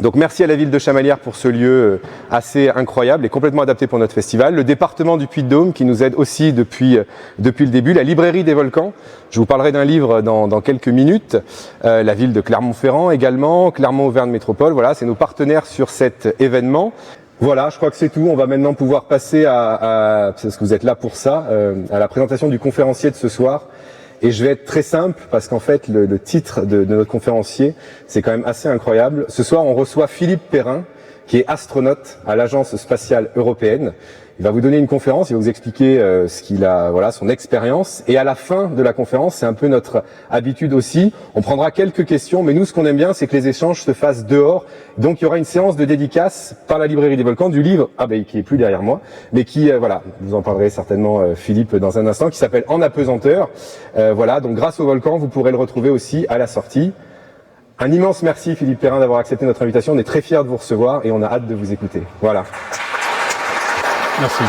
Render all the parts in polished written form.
Donc merci à la ville de Chamalières pour ce lieu assez incroyable et complètement adapté pour notre festival. Le département du Puy-de-Dôme qui nous aide aussi depuis le début. La librairie des volcans, je vous parlerai d'un livre dans quelques minutes. La ville de Clermont-Ferrand également, Clermont-Auvergne Métropole, voilà, c'est nos partenaires sur cet événement. Voilà, je crois que c'est tout. On va maintenant pouvoir passer parce que vous êtes là pour ça, à la présentation du conférencier de ce soir. Et je vais être très simple parce qu'en fait, le titre de notre conférencier, c'est quand même assez incroyable. Ce soir, on reçoit Philippe Perrin, qui est astronaute à l'Agence spatiale européenne. Il va vous donner une conférence, il va vous expliquer ce qu'il a, voilà, son expérience. Et à la fin de la conférence, c'est un peu notre habitude aussi, on prendra quelques questions, mais nous, ce qu'on aime bien, c'est que les échanges se fassent dehors. Donc, il y aura une séance de dédicace par la librairie des volcans du livre, qui est plus derrière moi, mais qui, voilà, vous en parlerez certainement, Philippe, dans un instant, qui s'appelle En apesanteur. Voilà, donc grâce au volcan, vous pourrez le retrouver aussi à la sortie. Un immense merci, Philippe Perrin, d'avoir accepté notre invitation. On est très fiers de vous recevoir et on a hâte de vous écouter. Voilà. Merci.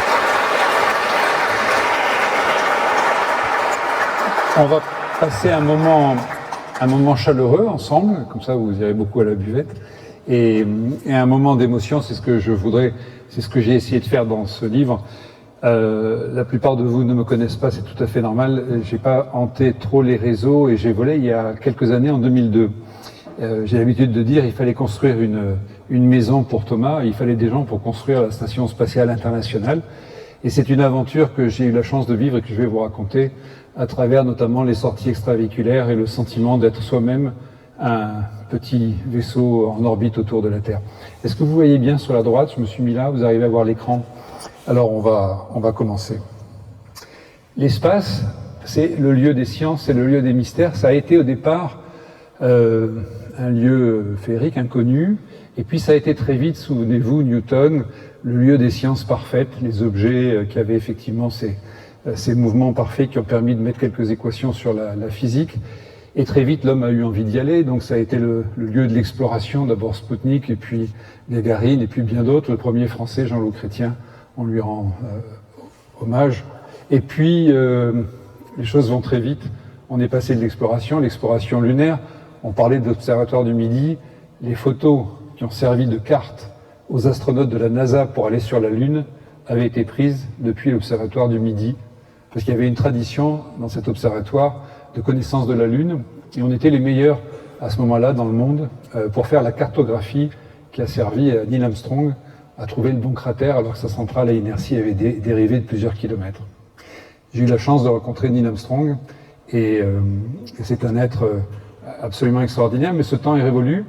On va passer un moment chaleureux ensemble, comme ça vous irez beaucoup à la buvette, et un moment d'émotion, c'est ce que je voudrais, c'est ce que j'ai essayé de faire dans ce livre. La plupart de vous ne me connaissent pas, c'est tout à fait normal. J'ai pas hanté trop les réseaux et j'ai volé il y a quelques années, en 2002. J'ai l'habitude de dire il fallait construire une maison pour Thomas, il fallait des gens pour construire la Station spatiale internationale. Et c'est une aventure que j'ai eu la chance de vivre et que je vais vous raconter à travers notamment les sorties extravéhiculaires et le sentiment d'être soi-même un petit vaisseau en orbite autour de la Terre. Est-ce que vous voyez bien sur la droite? Je me suis mis là, vous arrivez à voir l'écran? Alors on va commencer. L'espace, c'est le lieu des sciences, c'est le lieu des mystères. Ça a été au départ un lieu féerique, inconnu, et puis ça a été très vite, souvenez-vous, Newton, le lieu des sciences parfaites, les objets qui avaient effectivement ces mouvements parfaits qui ont permis de mettre quelques équations sur la physique. Et très vite, l'homme a eu envie d'y aller, donc ça a été le lieu de l'exploration, d'abord Spoutnik, et puis Gagarine, et puis bien d'autres. Le premier français, Jean-Loup Chrétien, on lui rend hommage. Et puis, les choses vont très vite. On est passé de l'exploration lunaire. On parlait de l'observatoire du Midi. Les photos qui ont servi de carte aux astronautes de la NASA pour aller sur la Lune avaient été prises depuis l'observatoire du Midi, parce qu'il y avait une tradition dans cet observatoire de connaissance de la Lune, et on était les meilleurs à ce moment-là dans le monde pour faire la cartographie qui a servi à Neil Armstrong à trouver le bon cratère alors que sa centrale à inertie avait dérivé de plusieurs kilomètres. J'ai eu la chance de rencontrer Neil Armstrong et c'est un être absolument extraordinaire, mais ce temps est révolu,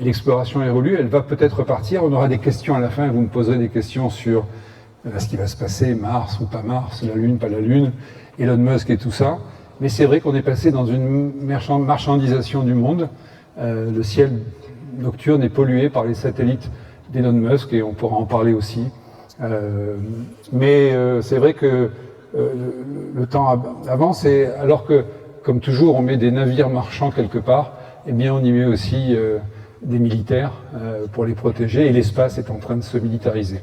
et l'exploration est révolue, elle va peut-être repartir, on aura des questions à la fin, vous me poserez des questions sur ce qui va se passer, Mars ou pas Mars, la Lune, pas la Lune, Elon Musk et tout ça, mais c'est vrai qu'on est passé dans une marchandisation du monde, le ciel nocturne est pollué par les satellites d'Elon Musk, et on pourra en parler aussi, mais c'est vrai que le temps avance, et alors que comme toujours, on met des navires marchands quelque part, eh bien on y met aussi des militaires pour les protéger, et l'espace est en train de se militariser.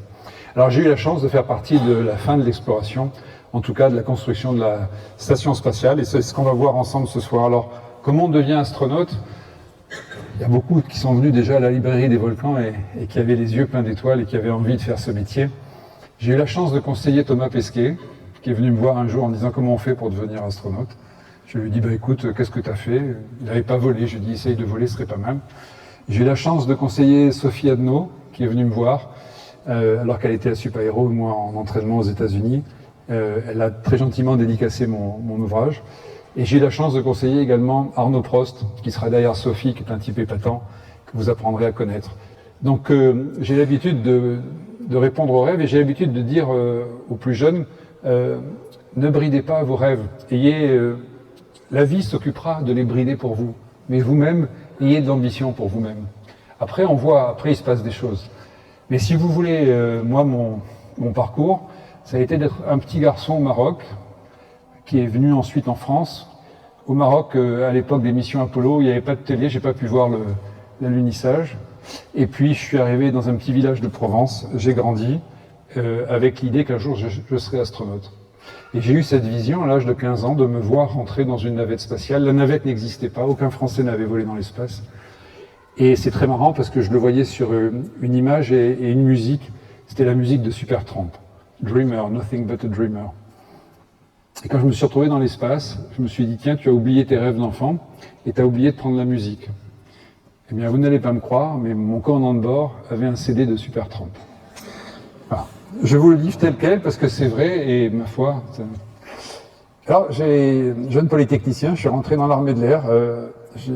Alors j'ai eu la chance de faire partie de la fin de l'exploration, en tout cas de la construction de la station spatiale, et c'est ce qu'on va voir ensemble ce soir. Alors, comment on devient astronaute? Il y a beaucoup qui sont venus déjà à la librairie des volcans et qui avaient les yeux pleins d'étoiles et qui avaient envie de faire ce métier. J'ai eu la chance de conseiller Thomas Pesquet, qui est venu me voir un jour en me disant comment on fait pour devenir astronaute. Je lui ai dit, écoute, qu'est-ce que tu as fait? Il n'avait pas volé. Je lui ai dit, essaye de voler, ce serait pas mal. J'ai eu la chance de conseiller Sophie Adno, qui est venue me voir, alors qu'elle était à Supaéro, moi en entraînement aux États-Unis. Elle a très gentiment dédicacé mon ouvrage. Et j'ai eu la chance de conseiller également Arnaud Prost, qui sera derrière Sophie, qui est un type épatant, que vous apprendrez à connaître. Donc j'ai l'habitude de répondre aux rêves, et j'ai l'habitude de dire aux plus jeunes, ne bridez pas vos rêves. La vie s'occupera de les brider pour vous, mais vous-même, ayez de l'ambition pour vous-même. Après, après il se passe des choses. Mais si vous voulez, moi, mon parcours, ça a été d'être un petit garçon au Maroc, qui est venu ensuite en France. Au Maroc, à l'époque des missions Apollo, il n'y avait pas de télé, j'ai pas pu voir l'alunissage. Et puis, je suis arrivé dans un petit village de Provence, j'ai grandi, avec l'idée qu'un jour, je serais astronaute. Et j'ai eu cette vision, à l'âge de 15 ans, de me voir rentrer dans une navette spatiale. La navette n'existait pas, aucun Français n'avait volé dans l'espace. Et c'est très marrant parce que je le voyais sur une image et une musique. C'était la musique de Supertramp. Dreamer, Nothing But a Dreamer. Et quand je me suis retrouvé dans l'espace, je me suis dit, tiens, tu as oublié tes rêves d'enfant et tu as oublié de prendre la musique. Eh bien, vous n'allez pas me croire, mais mon commandant de bord avait un CD de Supertramp. Voilà. Je vous le livre tel quel parce que c'est vrai et ma foi... Alors, jeune polytechnicien, je suis rentré dans l'armée de l'air, j'ai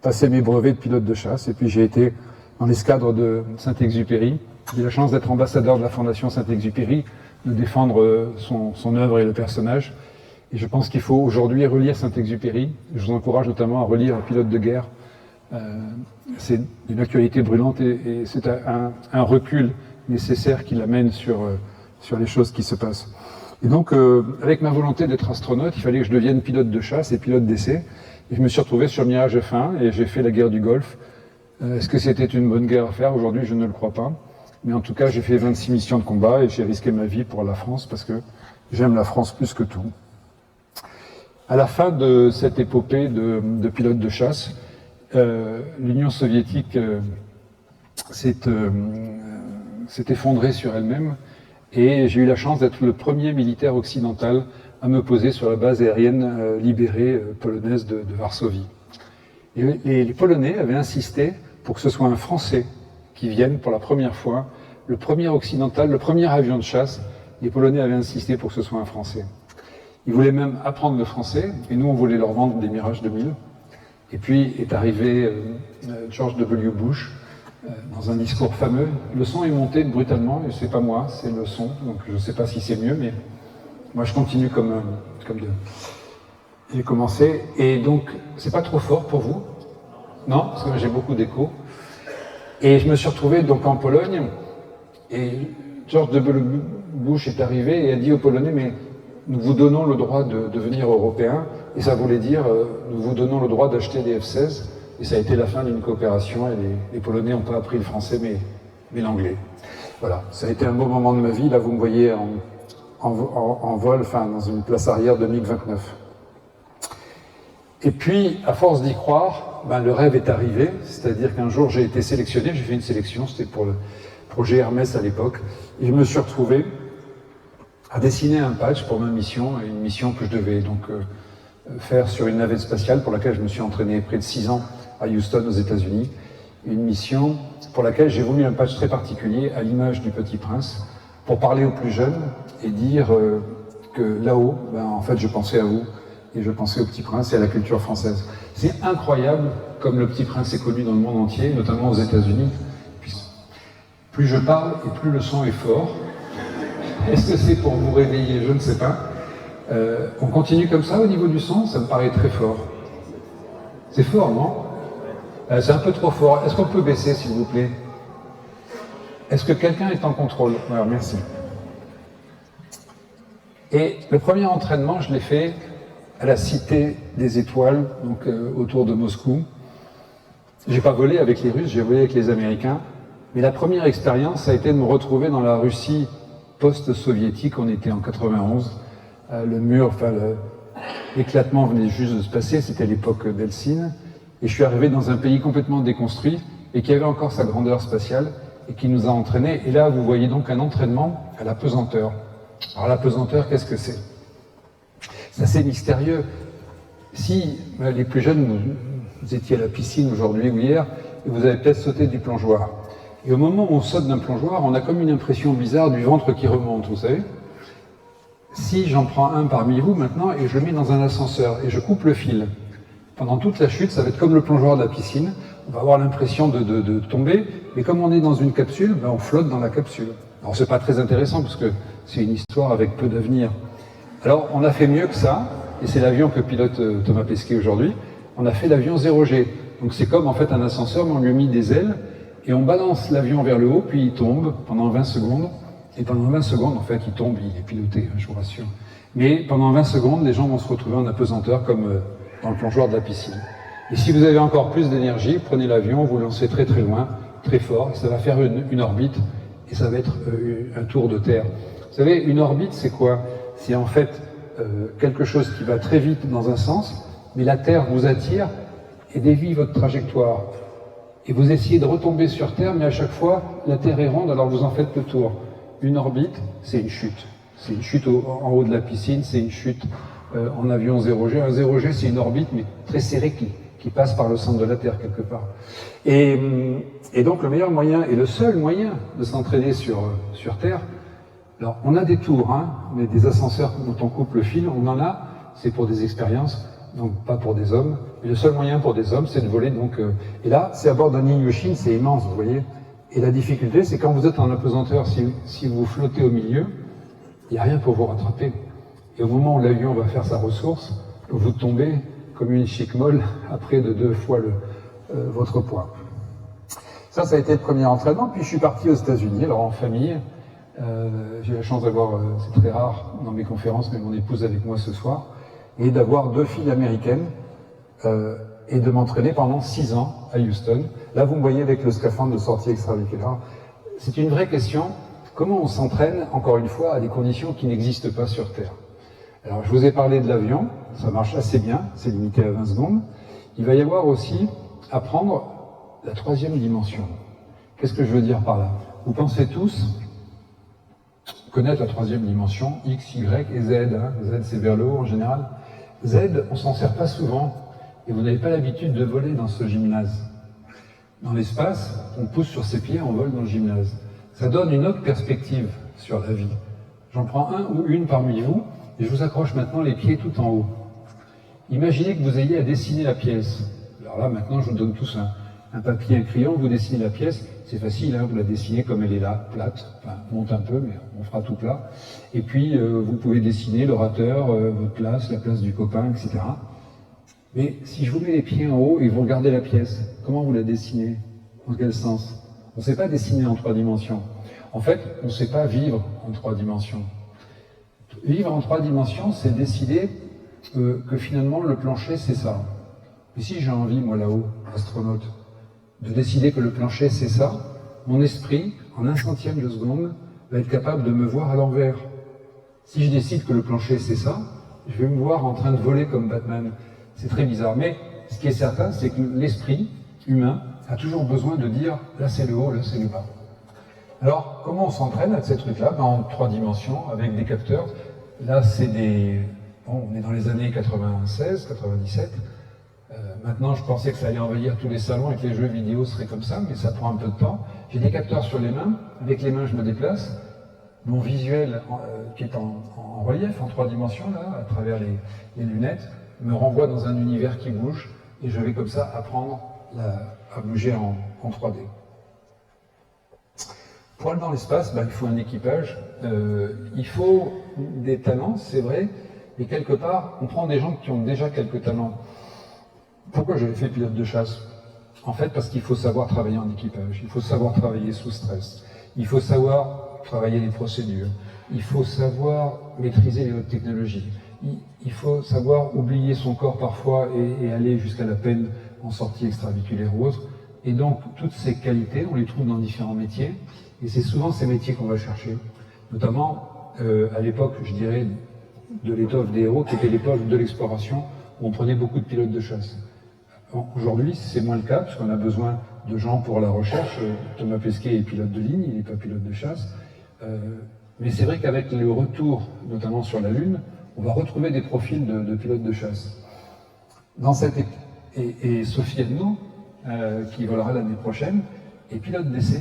passé mes brevets de pilote de chasse et puis j'ai été dans l'escadre de Saint-Exupéry. J'ai eu la chance d'être ambassadeur de la Fondation Saint-Exupéry, de défendre son œuvre et le personnage. Et je pense qu'il faut aujourd'hui relire Saint-Exupéry. Je vous encourage notamment à relire Un pilote de guerre. C'est une actualité brûlante et c'est un recul nécessaire qui l'amène sur les choses qui se passent. Et donc, avec ma volonté d'être astronaute, il fallait que je devienne pilote de chasse et pilote d'essai. Et je me suis retrouvé sur Mirage F1 et j'ai fait la guerre du Golfe. Est-ce que c'était une bonne guerre à faire? Aujourd'hui, je ne le crois pas. Mais en tout cas, j'ai fait 26 missions de combat et j'ai risqué ma vie pour la France parce que j'aime la France plus que tout. À la fin de cette épopée de pilote de chasse, l'Union soviétique s'est effondrée sur elle-même et j'ai eu la chance d'être le premier militaire occidental à me poser sur la base aérienne libérée polonaise de Varsovie. Et les Polonais avaient insisté pour que ce soit un Français qui vienne pour la première fois, le premier occidental, le premier avion de chasse. Les Polonais avaient insisté pour que ce soit un Français. Ils voulaient même apprendre le français, et nous on voulait leur vendre des Mirage 2000. Et puis est arrivé George W. Bush dans un discours fameux. Le son est monté brutalement, et c'est pas moi, c'est le son, donc je ne sais pas si c'est mieux, mais moi je continue comme j'ai commencé. Et donc, c'est pas trop fort pour vous? Non, parce que j'ai beaucoup d'écho. Et je me suis retrouvé donc en Pologne, et George W. Bush est arrivé et a dit aux Polonais, mais nous vous donnons le droit de devenir européen, et ça voulait dire, nous vous donnons le droit d'acheter des F-16, et ça a été la fin d'une coopération, et les Polonais n'ont pas appris le français, mais l'anglais. Voilà, ça a été un beau moment de ma vie, là vous me voyez en vol, enfin dans une place arrière de MiG-29. Et puis, à force d'y croire, ben, le rêve est arrivé, c'est-à-dire qu'un jour j'ai été sélectionné, j'ai fait une sélection, c'était pour le projet Hermès à l'époque, et je me suis retrouvé à dessiner un patch pour ma mission, une mission que je devais donc faire sur une navette spatiale pour laquelle je me suis entraîné près de 6 ans à Houston aux États-Unis, une mission pour laquelle j'ai voulu un patch très particulier à l'image du Petit Prince, pour parler aux plus jeunes et dire que là-haut, ben, en fait je pensais à vous, et je pensais au Petit Prince et à la culture française. C'est incroyable comme le Petit Prince est connu dans le monde entier, notamment aux États-Unis. Plus je parle et plus le son est fort. Est-ce que c'est pour vous réveiller? Je ne sais pas. On continue comme ça au niveau du son? Ça me paraît très fort. C'est fort, non? C'est un peu trop fort. Est-ce qu'on peut baisser, s'il vous plaît? Est-ce que quelqu'un est en contrôle? Alors, merci. Et le premier entraînement, je l'ai fait à la Cité des Étoiles, donc autour de Moscou. J'ai pas volé avec les Russes, j'ai volé avec les Américains. Mais la première expérience, ça a été de me retrouver dans la Russie post-soviétique. On était en 91. Le mur, enfin l'éclatement venait juste de se passer. C'était l'époque d'Helsinki. Et je suis arrivé dans un pays complètement déconstruit et qui avait encore sa grandeur spatiale et qui nous a entraînés. Et là, vous voyez donc un entraînement à la pesanteur. Alors la pesanteur, qu'est-ce que c'est? C'est assez mystérieux. Si les plus jeunes, vous étiez à la piscine aujourd'hui ou hier, et vous avez peut-être sauté du plongeoir. Et au moment où on saute d'un plongeoir, on a comme une impression bizarre du ventre qui remonte, vous savez. Si j'en prends un parmi vous maintenant et je le mets dans un ascenseur et je coupe le fil, pendant toute la chute, ça va être comme le plongeoir de la piscine. On va avoir l'impression de tomber, mais comme on est dans une capsule, ben on flotte dans la capsule. Alors c'est pas très intéressant parce que c'est une histoire avec peu d'avenir. Alors on a fait mieux que ça, et c'est l'avion que pilote Thomas Pesquet aujourd'hui. On a fait l'avion 0G. Donc c'est comme en fait un ascenseur, mais on lui a mis des ailes, et on balance l'avion vers le haut, puis il tombe pendant 20 secondes. Et pendant 20 secondes, en fait, il tombe, il est piloté, je vous rassure. Mais pendant 20 secondes, les gens vont se retrouver en apesanteur comme dans le plongeoir de la piscine. Et si vous avez encore plus d'énergie, prenez l'avion, vous lancez très très loin, très fort, et ça va faire une orbite, et ça va être un tour de Terre. Vous savez, une orbite, c'est quoi? C'est en fait quelque chose qui va très vite dans un sens, mais la Terre vous attire et dévie votre trajectoire. et vous essayez de retomber sur Terre, mais à chaque fois, la Terre est ronde, alors vous en faites le tour. Une orbite, c'est une chute. C'est une chute en haut de la piscine, c'est une chute en avion 0G. Un 0G, c'est une orbite, mais très serrée, qui passe par le centre de la Terre, quelque part. Et donc, le meilleur moyen, et le seul moyen de s'entraîner sur Terre, alors, on a des tours, hein, mais des ascenseurs dont on coupe le fil, on en a, c'est pour des expériences, donc pas pour des hommes. Mais le seul moyen pour des hommes, c'est de voler. Donc, et là, c'est à bord d'un Ilyushin, c'est immense, vous voyez. Et la difficulté, c'est quand vous êtes en apesanteur, si vous flottez au milieu, il n'y a rien pour vous rattraper. Et au moment où l'avion va faire sa ressource, vous tombez comme une chic molle à près de 2 fois votre poids. Ça a été le premier entraînement. Puis je suis parti aux États-Unis, alors en famille. J'ai la chance d'avoir, c'est très rare dans mes conférences, mais mon épouse avec moi ce soir, et d'avoir 2 filles américaines et de m'entraîner pendant 6 ans à Houston. Là, vous me voyez avec le scaphandre de sortie extravéhiculaire. C'est une vraie question. Comment on s'entraîne, encore une fois, à des conditions qui n'existent pas sur Terre? Alors, je vous ai parlé de l'avion, ça marche assez bien, c'est limité à 20 secondes. Il va y avoir aussi apprendre la 3e dimension. Qu'est-ce que je veux dire par là? Vous pensez tous connaître la 3e dimension, X, Y et Z. Hein. Z, c'est vers le haut en général. Z, on s'en sert pas souvent, et vous n'avez pas l'habitude de voler dans ce gymnase. Dans l'espace, on pousse sur ses pieds, on vole dans le gymnase. Ça donne une autre perspective sur la vie. J'en prends un ou une parmi vous, et je vous accroche maintenant les pieds tout en haut. Imaginez que vous ayez à dessiner la pièce. Alors là, maintenant, je vous donne tous un papier, un crayon, vous dessinez la pièce. C'est facile, hein, vous la dessinez comme elle est là, plate. Enfin, monte un peu, mais on fera tout plat. Et puis, vous pouvez dessiner l'orateur, votre place, la place du copain, etc. Mais si je vous mets les pieds en haut et vous regardez la pièce, comment vous la dessinez? Dans quel sens? On ne sait pas dessiner en 3 dimensions. En fait, on ne sait pas vivre en 3 dimensions. Vivre en 3 dimensions, c'est décider que finalement le plancher, c'est ça. Et si j'ai envie, moi là-haut, astronaute, de décider que le plancher, c'est ça, mon esprit, en 1/100e de seconde, va être capable de me voir à l'envers. Si je décide que le plancher, c'est ça, je vais me voir en train de voler comme Batman. C'est très bizarre. Mais ce qui est certain, c'est que l'esprit humain a toujours besoin de dire « là c'est le haut, là c'est le bas ». Alors, comment on s'entraîne à ces trucs-là? En 3 dimensions, avec des capteurs. Là, c'est des... Bon, on est dans les années 96, 97. Maintenant, je pensais que ça allait envahir tous les salons et que les jeux vidéo seraient comme ça, mais ça prend un peu de temps. J'ai des capteurs sur les mains. Avec les mains, je me déplace. Mon visuel, qui est en relief, en 3 dimensions, là, à travers les lunettes, me renvoie dans un univers qui bouge, et je vais comme ça apprendre à bouger en 3D. Pour aller dans l'espace, il faut un équipage, il faut des talents, c'est vrai, mais quelque part, on prend des gens qui ont déjà quelques talents. Pourquoi j'avais fait pilote de chasse? En fait, parce qu'il faut savoir travailler en équipage, il faut savoir travailler sous stress, il faut savoir travailler les procédures, il faut savoir maîtriser les hautes technologies, il faut savoir oublier son corps parfois et aller jusqu'à la peine en sortie extraviculaire ou autre. Et donc, toutes ces qualités, on les trouve dans différents métiers, et c'est souvent ces métiers qu'on va chercher. Notamment, à l'époque, je dirais, de l'étoffe des héros, qui était l'époque de l'exploration, où on prenait beaucoup de pilotes de chasse. Aujourd'hui, c'est moins le cas, parce qu'on a besoin de gens pour la recherche. Thomas Pesquet est pilote de ligne, il n'est pas pilote de chasse. Mais c'est vrai qu'avec le retour, notamment sur la Lune, on va retrouver des profils de pilotes de chasse. Et Sophie Adno, qui volera l'année prochaine, est pilote d'essai.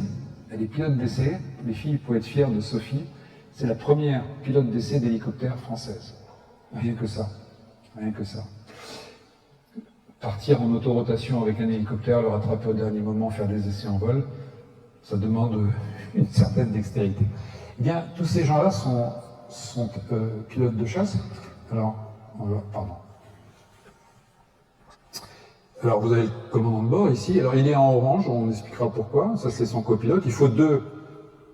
Elle est pilote d'essai. Les filles peuvent être fières de Sophie. C'est la première pilote d'essai d'hélicoptère française. Rien que ça. Rien que ça. Partir en autorotation avec un hélicoptère, le rattraper au dernier moment, faire des essais en vol, ça demande une certaine dextérité. Eh bien, tous ces gens-là sont pilotes de chasse. Alors, Alors, vous avez le commandant de bord ici. Alors, il est en orange, on expliquera pourquoi. Ça, c'est son copilote. Il faut 2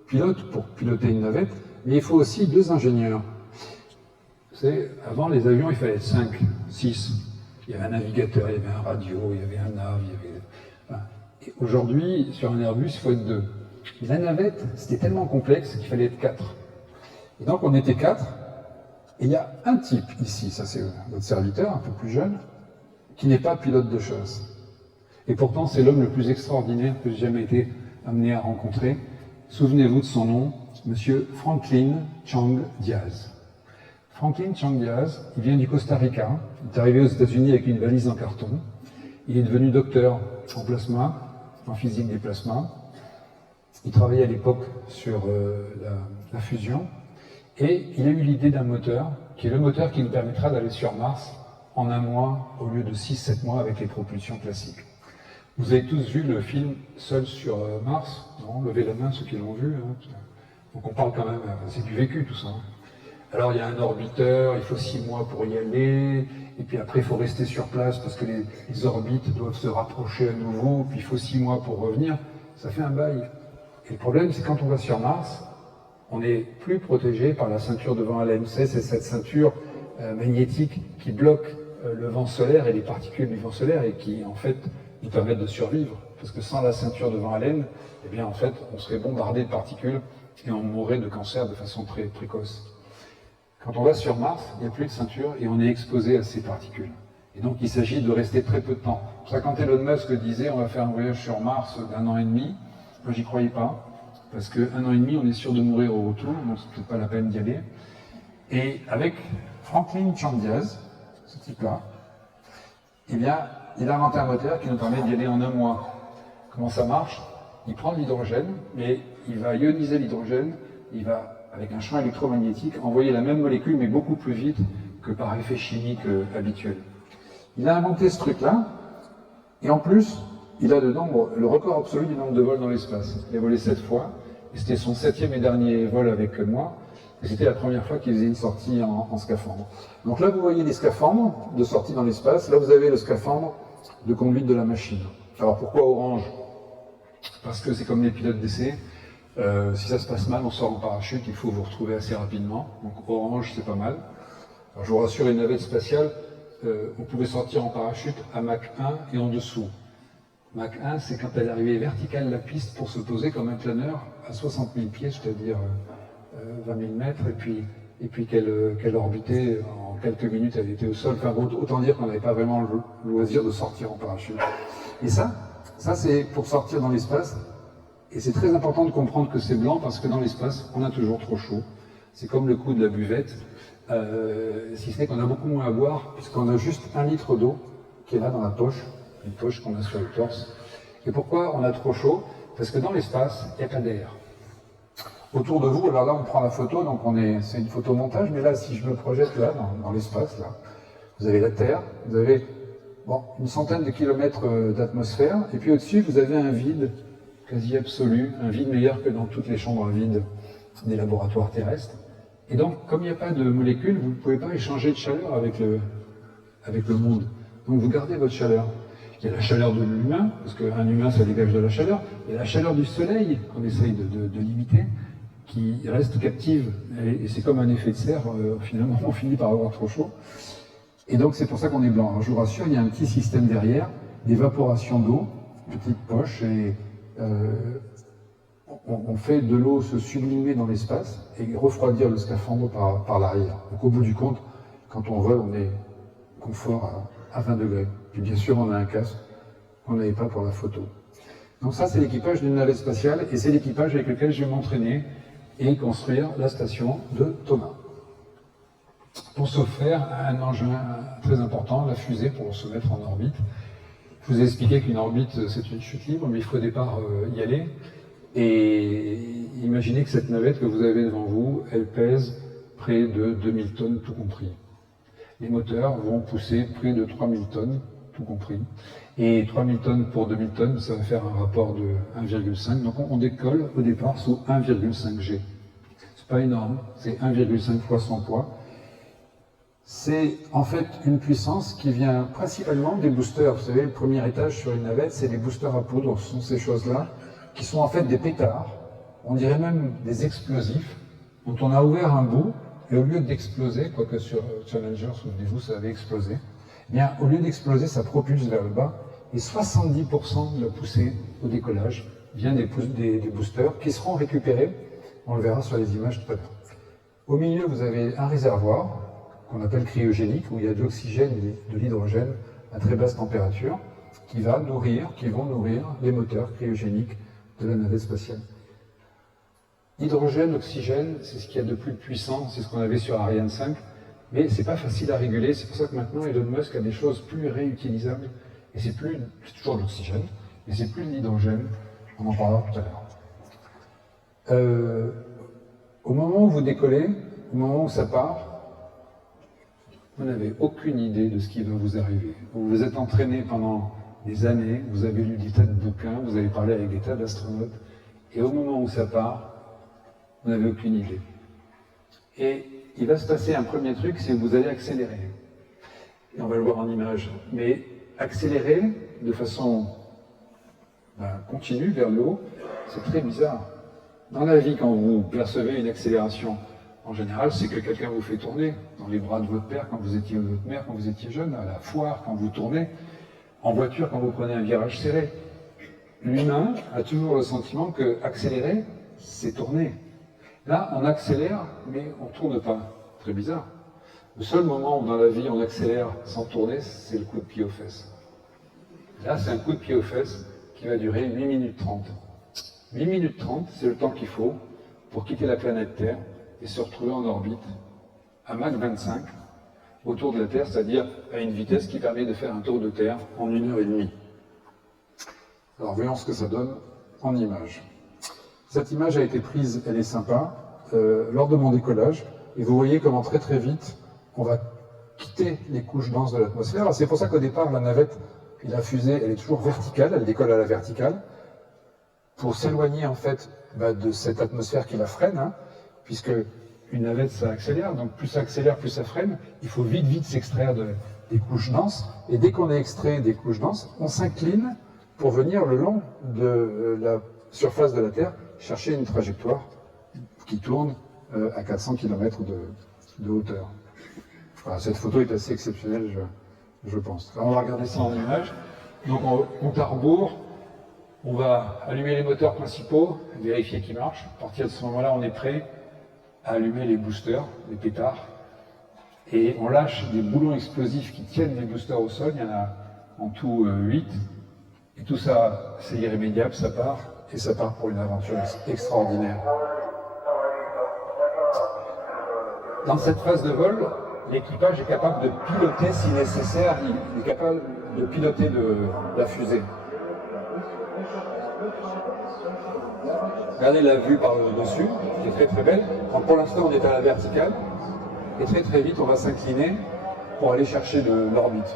pilotes pour piloter une navette, mais il faut aussi 2 ingénieurs. Vous savez, avant, les avions, il fallait 5, 6. Il y avait un navigateur, il y avait un radio, il y avait un nav, il y avait... Enfin, et aujourd'hui, sur un Airbus, il faut être 2. La navette, c'était tellement complexe qu'il fallait être 4. Et donc, on était 4. Et il y a un type ici, ça c'est votre serviteur, un peu plus jeune, qui n'est pas pilote de chasse. Et pourtant, c'est l'homme le plus extraordinaire que j'ai jamais été amené à rencontrer. Souvenez-vous de son nom, Monsieur Franklin Chang Diaz. Franklin Chang Diaz, il vient du Costa Rica, il est arrivé aux États-Unis avec une valise en carton. Il est devenu docteur en plasma, en physique des plasmas. Il travaillait à l'époque sur la fusion. Et il a eu l'idée d'un moteur, qui est le moteur qui nous permettra d'aller sur Mars en 1 mois au lieu de 6-7 mois avec les propulsions classiques. Vous avez tous vu le film Seul sur Mars, non? Levez la main ceux qui l'ont vu. Hein. Donc on parle quand même, c'est du vécu tout ça. Hein. Alors il y a un orbiteur, il faut 6 mois pour y aller, et puis après il faut rester sur place parce que les orbites doivent se rapprocher à nouveau, puis il faut 6 mois pour revenir, ça fait un bail. Et le problème c'est quand on va sur Mars, on n'est plus protégé par la ceinture devant l'AMC, c'est cette ceinture magnétique qui bloque le vent solaire et les particules du vent solaire et qui en fait nous permettent de survivre. Parce que sans la ceinture devant haleine, eh bien en fait on serait bombardé de particules et on mourrait de cancer de façon très précoce. Quand on va sur Mars, il n'y a plus de ceinture et on est exposé à ces particules. Et donc il s'agit de rester très peu de temps. C'est pour ça quand Elon Musk disait on va faire un voyage sur Mars d'1 an et demi, moi j'y croyais pas. Parce qu'1 an et demi, on est sûr de mourir au retour, donc c'est peut-être pas la peine d'y aller. Et avec Franklin Chang Diaz, ce type-là, eh bien, il a inventé un moteur qui nous permet d'y aller en 1 mois. Comment ça marche? Il prend de l'hydrogène, mais il va ioniser l'hydrogène, il va, avec un champ électromagnétique, envoyer la même molécule, mais beaucoup plus vite que par effet chimique habituel. Il a inventé ce truc-là, et en plus, il a dedans le record absolu du nombre de vols dans l'espace. Il a volé 7 fois, et c'était son 7e et dernier vol avec moi, et c'était la première fois qu'il faisait une sortie en scaphandre. Donc là, vous voyez les scaphandres de sortie dans l'espace, là vous avez le scaphandre de conduite de la machine. Alors pourquoi orange? Parce que c'est comme les pilotes d'essai, si ça se passe mal, on sort en parachute, il faut vous retrouver assez rapidement, donc orange c'est pas mal. Alors je vous rassure, une navette spatiale, on pouvait sortir en parachute à Mach 1 et en dessous. Mach 1, c'est quand elle est arrivée verticale la piste pour se poser comme un planeur à 60 000 pieds, c'est-à-dire 20 000 mètres, et puis qu'elle orbitait en quelques minutes, elle était au sol. Enfin, autant dire qu'on n'avait pas vraiment le loisir de sortir en parachute. Et ça c'est pour sortir dans l'espace. Et c'est très important de comprendre que c'est blanc parce que dans l'espace, on a toujours trop chaud. C'est comme le coup de la buvette, si ce n'est qu'on a beaucoup moins à boire, puisqu'on a juste 1 litre d'eau qui est là dans la poche, une poche qu'on a sur le torse. Et pourquoi on a trop chaud? Parce que dans l'espace, il n'y a pas d'air. Autour de vous, alors là on prend la photo, donc c'est une photomontage, mais là si je me projette là, dans l'espace, là, vous avez la Terre, vous avez une centaine de kilomètres d'atmosphère, et puis au-dessus vous avez un vide quasi absolu, un vide meilleur que dans toutes les chambres à vide des laboratoires terrestres. Et donc, comme il n'y a pas de molécules, vous ne pouvez pas échanger de chaleur avec le monde. Donc vous gardez votre chaleur. Il y a la chaleur de l'humain, parce qu'un humain ça dégage de la chaleur, il y a la chaleur du soleil qu'on essaye de limiter, qui reste captive, et c'est comme un effet de serre, finalement on finit par avoir trop chaud. Et donc c'est pour ça qu'on est blanc. Alors je vous rassure, il y a un petit système derrière, d'évaporation d'eau, petite poche, et on fait de l'eau se sublimer dans l'espace et refroidir le scaphandre par l'arrière. Donc au bout du compte, quand on vole, on est confort à 20 degrés. Puis bien sûr, on a un casque qu'on n'avait pas pour la photo. Donc ça, c'est l'équipage d'une navette spatiale et c'est l'équipage avec lequel je vais m'entraîner et construire la station de Thomas. Pour ce faire, un engin très important, la fusée pour se mettre en orbite. Je vous ai expliqué qu'une orbite, c'est une chute libre, mais il faut au départ y aller. Et imaginez que cette navette que vous avez devant vous, elle pèse près de 2000 tonnes tout compris. Les moteurs vont pousser près de 3000 tonnes tout compris. Et 3000 tonnes pour 2000 tonnes, ça va faire un rapport de 1,5. Donc on décolle au départ sous 1,5 G. C'est pas énorme, c'est 1,5 fois son poids. C'est en fait une puissance qui vient principalement des boosters. Vous savez, le premier étage sur une navette, c'est des boosters à poudre. Ce sont ces choses-là qui sont en fait des pétards, on dirait même des explosifs, dont on a ouvert un bout, et au lieu d'exploser, quoique sur Challenger, souvenez-vous, ça avait explosé, eh bien, au lieu d'exploser, ça propulse vers le bas, et 70% de la poussée au décollage vient des boosters qui seront récupérés, on le verra sur les images tout à l'heure. Au milieu, vous avez un réservoir, qu'on appelle cryogénique, où il y a de l'oxygène et de l'hydrogène à très basse température. qui vont nourrir les moteurs cryogéniques de la navette spatiale. Hydrogène, oxygène, c'est ce qu'il y a de plus puissant, c'est ce qu'on avait sur Ariane 5, mais c'est pas facile à réguler, c'est pour ça que maintenant Elon Musk a des choses plus réutilisables, et c'est toujours de l'oxygène, mais c'est plus de l'hydrogène, on en parlera tout à l'heure. Au moment où vous décollez, au moment où ça part, vous n'avez aucune idée de ce qui va vous arriver. Vous vous êtes entraîné pendant des années, vous avez lu des tas de bouquins, vous avez parlé avec des tas d'astronautes, et au moment où ça part, vous n'avez aucune idée. Et il va se passer un premier truc, c'est que vous allez accélérer. Et on va le voir en image. Mais accélérer de façon continue vers le haut, c'est très bizarre. Dans la vie, quand vous percevez une accélération, en général, c'est que quelqu'un vous fait tourner dans les bras de votre père quand vous étiez, votre mère quand vous étiez jeune, à la foire quand vous tournez, en voiture quand vous prenez un virage serré. L'humain a toujours le sentiment que accélérer, c'est tourner. Là, on accélère, mais on ne tourne pas. Très bizarre. Le seul moment où dans la vie on accélère sans tourner, c'est le coup de pied aux fesses. Là, c'est un coup de pied aux fesses qui va durer 8 minutes 30. 8 minutes 30, c'est le temps qu'il faut pour quitter la planète Terre et se retrouver en orbite à Mach 25 autour de la Terre, c'est-à-dire à une vitesse qui permet de faire un tour de Terre en 1h30. Alors voyons ce que ça donne en image. Cette image a été prise, elle est sympa, lors de mon décollage, et vous voyez comment très très vite on va quitter les couches denses de l'atmosphère. C'est pour ça qu'au départ, la navette, la fusée, elle est toujours verticale, elle décolle à la verticale, pour s'éloigner en fait de cette atmosphère qui la freine, hein, puisque une navette ça accélère, donc plus ça accélère, plus ça freine, il faut vite s'extraire des couches denses, et dès qu'on est extrait des couches denses, on s'incline pour venir le long de la surface de la Terre, chercher une trajectoire qui tourne à 400 km de hauteur. Voilà, cette photo est assez exceptionnelle, je pense. Alors on va regarder ça en image. Donc on compte à rebours, on va allumer les moteurs principaux, vérifier qu'ils marchent. À partir de ce moment-là, on est prêt à allumer les boosters, les pétards, et on lâche des boulons explosifs qui tiennent les boosters au sol. Il y en a en tout 8. Et tout ça, c'est irrémédiable, ça part, et ça part pour une aventure extraordinaire. Dans cette phase de vol, l'équipage est capable de piloter, si nécessaire, il est capable de piloter la fusée. Regardez la vue par le dessus, qui est très très belle. Donc pour l'instant, on est à la verticale, et très vite, on va s'incliner pour aller chercher de l'orbite.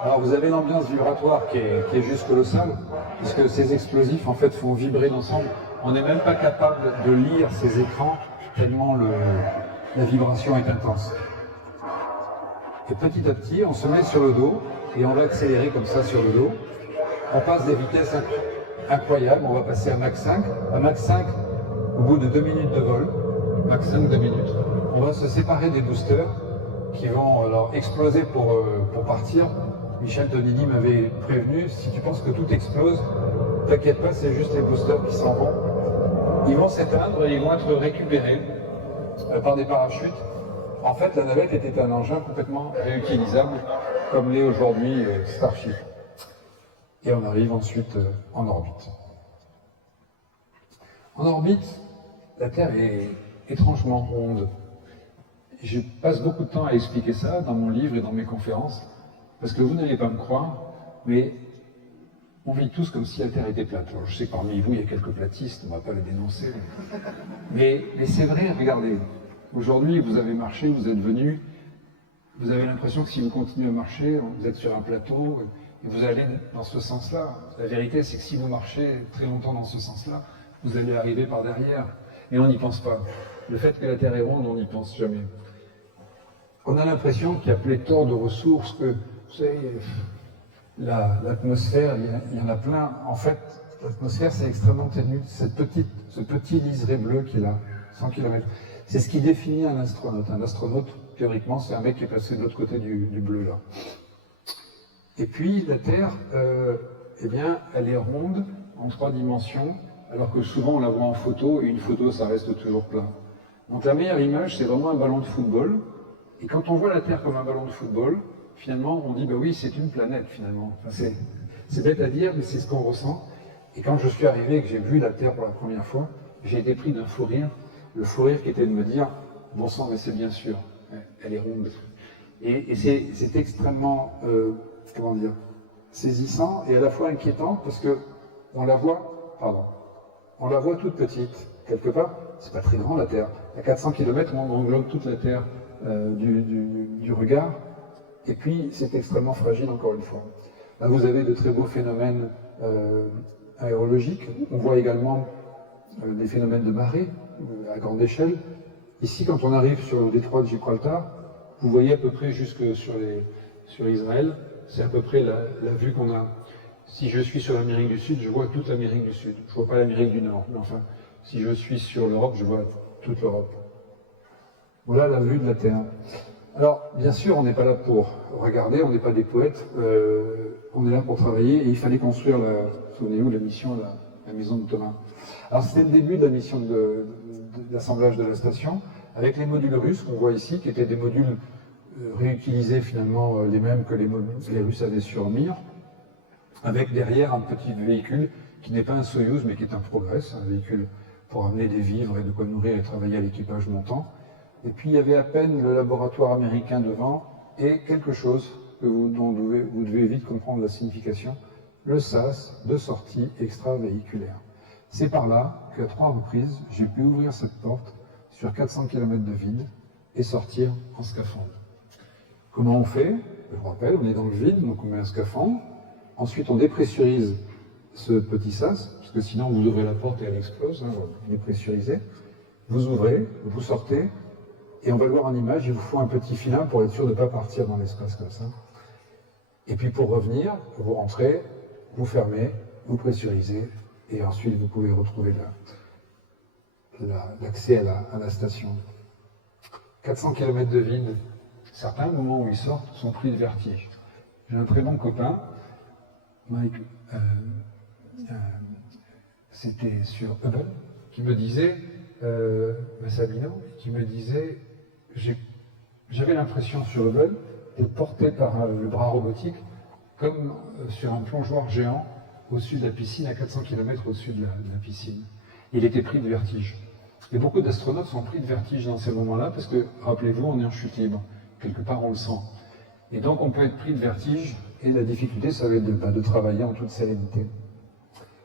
Alors vous avez l'ambiance vibratoire qui est juste colossale, puisque ces explosifs en fait font vibrer l'ensemble. On n'est même pas capable de lire ces écrans tellement la vibration est intense. Et petit à petit, on se met sur le dos et on va accélérer comme ça sur le dos. On passe des vitesses incroyables, on va passer à Mach 5. À Mach 5, au bout de 2 minutes de vol, Mach 5, 2 minutes, on va se séparer des boosters qui vont alors exploser pour partir. Michel Tonini m'avait prévenu, si tu penses que tout explose, t'inquiète pas, c'est juste les boosters qui s'en vont. Ils vont s'éteindre et ils vont être récupérés par des parachutes. En fait, la navette était un engin complètement réutilisable, comme l'est aujourd'hui Starship. Et on arrive ensuite en orbite. En orbite, la Terre est étrangement ronde. Je passe beaucoup de temps à expliquer ça dans mon livre et dans mes conférences, parce que vous n'allez pas me croire, mais on vit tous comme si la Terre était plate. Alors, je sais que parmi vous, il y a quelques platistes, on ne va pas les dénoncer. Mais c'est vrai, regardez. Aujourd'hui, vous avez marché, vous êtes venu, vous avez l'impression que si vous continuez à marcher, vous êtes sur un plateau, et vous allez dans ce sens-là. La vérité, c'est que si vous marchez très longtemps dans ce sens-là, vous allez arriver par derrière. Et on n'y pense pas. Le fait que la Terre est ronde, on n'y pense jamais. On a l'impression qu'il y a pléthore de ressources, que, vous savez, l'atmosphère, il y en a plein. En fait, l'atmosphère, c'est extrêmement ténu. Ce petit liseré bleu qui est là, 100 km. C'est ce qui définit un astronaute. Un astronaute, théoriquement, c'est un mec qui est passé de l'autre côté du bleu, là. Et puis, la Terre, eh bien, elle est ronde, en 3 dimensions, alors que souvent, on la voit en photo, et une photo, ça reste toujours plat. Donc, la meilleure image, c'est vraiment un ballon de football. Et quand on voit la Terre comme un ballon de football, finalement, on dit, bah oui, c'est une planète, finalement. Enfin, c'est bête à dire, mais c'est ce qu'on ressent. Et quand je suis arrivé et que j'ai vu la Terre pour la première fois, j'ai été pris d'un fou rire. Le fou rire qui était de me dire, bon sang, mais c'est bien sûr, elle est ronde. Et c'est extrêmement, comment dire, saisissant et à la fois inquiétant parce que on la voit toute petite. Quelque part, c'est pas très grand la Terre. À 400 km, on englobe toute la Terre du regard. Et puis, c'est extrêmement fragile, encore une fois. Là, vous avez de très beaux phénomènes aérologiques. On voit également des phénomènes de marée à grande échelle. Ici, quand on arrive sur le détroit de Gibraltar, vous voyez à peu près jusque sur Israël. C'est à peu près la vue qu'on a. Si je suis sur l'Amérique du Sud, je vois toute l'Amérique du Sud. Je ne vois pas l'Amérique du Nord. Mais enfin, si je suis sur l'Europe, je vois toute l'Europe. Voilà la vue de la Terre. Alors, bien sûr, on n'est pas là pour regarder, on n'est pas des poètes, on est là pour travailler et il fallait construire, souvenez-vous, la mission, la maison de Thomas. Alors, c'était le début de la mission de l'assemblage de la station, avec les modules russes qu'on voit ici, qui étaient des modules réutilisés finalement les mêmes que les Russes avaient sur Mir, avec derrière un petit véhicule qui n'est pas un Soyouz, mais qui est un Progress, un véhicule pour amener des vivres et de quoi nourrir et travailler à l'équipage montant. Et puis il y avait à peine le laboratoire américain devant et quelque chose dont vous devez vite comprendre la signification, le SAS de sortie extravéhiculaire. C'est par là qu'à 3 reprises, j'ai pu ouvrir cette porte sur 400 km de vide et sortir en scaphandre. Comment on fait? Je vous rappelle, on est dans le vide, donc on met un scaphandre. Ensuite, on dépressurise ce petit SAS, parce que sinon vous ouvrez la porte et elle explose, hein, vous dépressurisez. Vous ouvrez, vous sortez, et on va le voir en image, il vous faut un petit filin pour être sûr de ne pas partir dans l'espace comme ça. Et puis pour revenir, vous rentrez, vous fermez, vous pressurisez, et ensuite vous pouvez retrouver l'accès à la station. 400 km de vide, certains, au moment où ils sortent, sont pris de vertige. J'ai un très bon copain, Mike, c'était sur Hubble, qui me disait, Sabino, qui me disait, j'avais l'impression sur Hubble d'être porté par le bras robotique comme sur un plongeoir géant au-dessus de la piscine, à 400 km au-dessus de la piscine. Il était pris de vertige. Et beaucoup d'astronautes sont pris de vertige dans ces moments-là parce que, rappelez-vous, on est en chute libre. Quelque part, on le sent. Et donc, on peut être pris de vertige et la difficulté, ça va être de travailler en toute sérénité.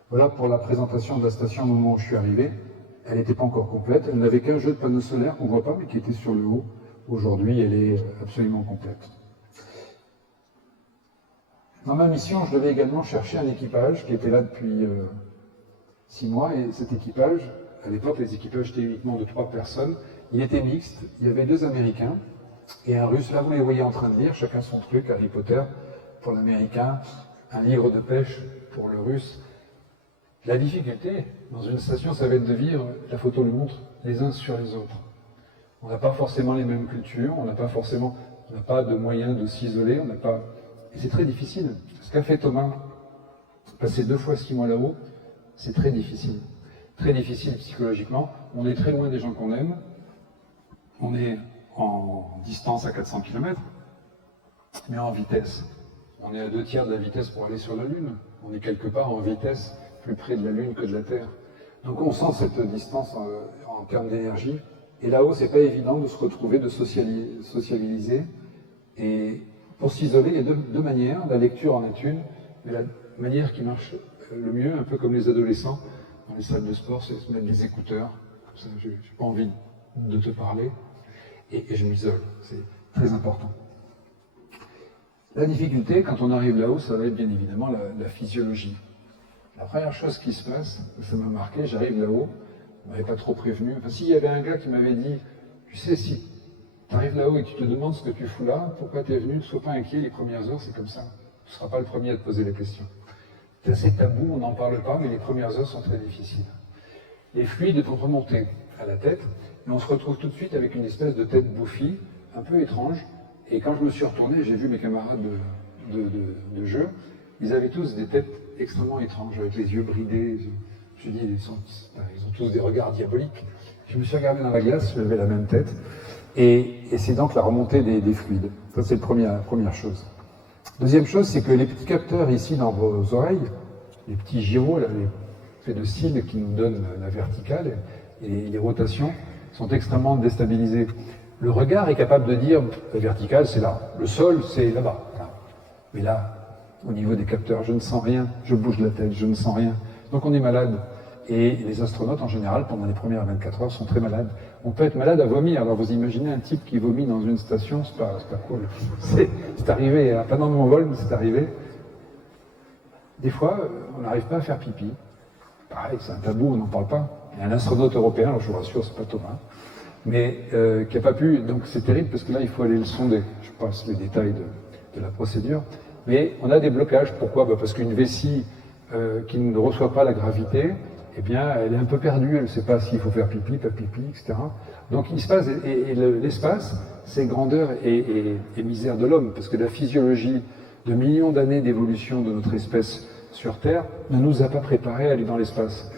Voilà pour la présentation de la station au moment où je suis arrivé. Elle n'était pas encore complète. Elle n'avait qu'un jeu de panneaux solaires qu'on ne voit pas, mais qui était sur le haut. Aujourd'hui, elle est absolument complète. Dans ma mission, je devais également chercher un équipage qui était là depuis 6 mois. Et cet équipage, à l'époque, les équipages étaient uniquement de 3 personnes. Il était mixte. Il y avait 2 Américains et un Russe. Là, vous les voyez en train de lire, chacun son truc, Harry Potter pour l'Américain, un livre de pêche pour le Russe. La difficulté dans une station, ça va être de vivre, la photo le montre, les uns sur les autres. On n'a pas forcément les mêmes cultures, on n'a pas de moyens de s'isoler, et c'est très difficile. Ce qu'a fait Thomas, passer 2 fois 6 mois là-haut, c'est très difficile. Très difficile psychologiquement. On est très loin des gens qu'on aime. On est en distance à 400 km, mais en vitesse. On est à 2/3 de la vitesse pour aller sur la Lune. On est quelque part en vitesse plus près de la Lune que de la Terre. Donc on sent cette distance en termes d'énergie. Et là-haut, c'est pas évident de se retrouver, de sociabiliser. Et pour s'isoler, il y a deux manières. La lecture en est une, mais la manière qui marche le mieux, un peu comme les adolescents dans les salles de sport, c'est de se mettre des écouteurs. Comme ça, j'ai pas envie de te parler. Et je m'isole. C'est très important. La difficulté, quand on arrive là-haut, ça va être bien évidemment la physiologie. La première chose qui se passe, ça m'a marqué, j'arrive là-haut, on m'avait pas trop prévenu. Enfin, s'il y avait un gars qui m'avait dit, tu sais, si tu arrives là-haut et que tu te demandes ce que tu fous là, pourquoi tu es venu, ne sois pas inquiet, les premières heures, c'est comme ça. Tu ne seras pas le premier à te poser la question. C'est assez tabou, on n'en parle pas, mais les premières heures sont très difficiles. Les fluides vont remonter à la tête, et on se retrouve tout de suite avec une espèce de tête bouffie, un peu étrange. Et quand je me suis retourné, j'ai vu mes camarades de jeu, ils avaient tous des têtes extrêmement étranges, avec les yeux bridés. Je me suis dit, ils ont tous des regards diaboliques. Je me suis regardé dans la glace, j'avais la même tête. Et c'est donc la remontée des fluides. Ça, c'est la première chose. Deuxième chose, c'est que les petits capteurs ici dans vos oreilles, les petits gyros, là, les faits de cils qui nous donnent la verticale et les rotations, sont extrêmement déstabilisés. Le regard est capable de dire, la verticale, c'est là, le sol, c'est là-bas. Mais là, au niveau des capteurs, je ne sens rien, je bouge la tête, je ne sens rien. Donc on est malade. Et les astronautes, en général, pendant les premières 24 heures, sont très malades. On peut être malade à vomir. Alors vous imaginez un type qui vomit dans une station, c'est pas cool. C'est arrivé, hein. Pas dans mon vol, mais c'est arrivé. Des fois, on n'arrive pas à faire pipi. Pareil, c'est un tabou, on n'en parle pas. Il y a un astronaute européen, alors je vous rassure, c'est pas Thomas, mais qui n'a pas pu. Donc c'est terrible parce que là, il faut aller le sonder. Je passe les détails de la procédure. Mais on a des blocages. Pourquoi? Parce qu'une vessie qui ne reçoit pas la gravité, eh bien, elle est un peu perdue, elle ne sait pas s'il faut faire pipi, pas pipi, etc. Donc il se passe, et l'espace, c'est grandeur et misère de l'homme, parce que la physiologie de millions d'années d'évolution de notre espèce sur Terre ne nous a pas préparés à aller dans l'espace.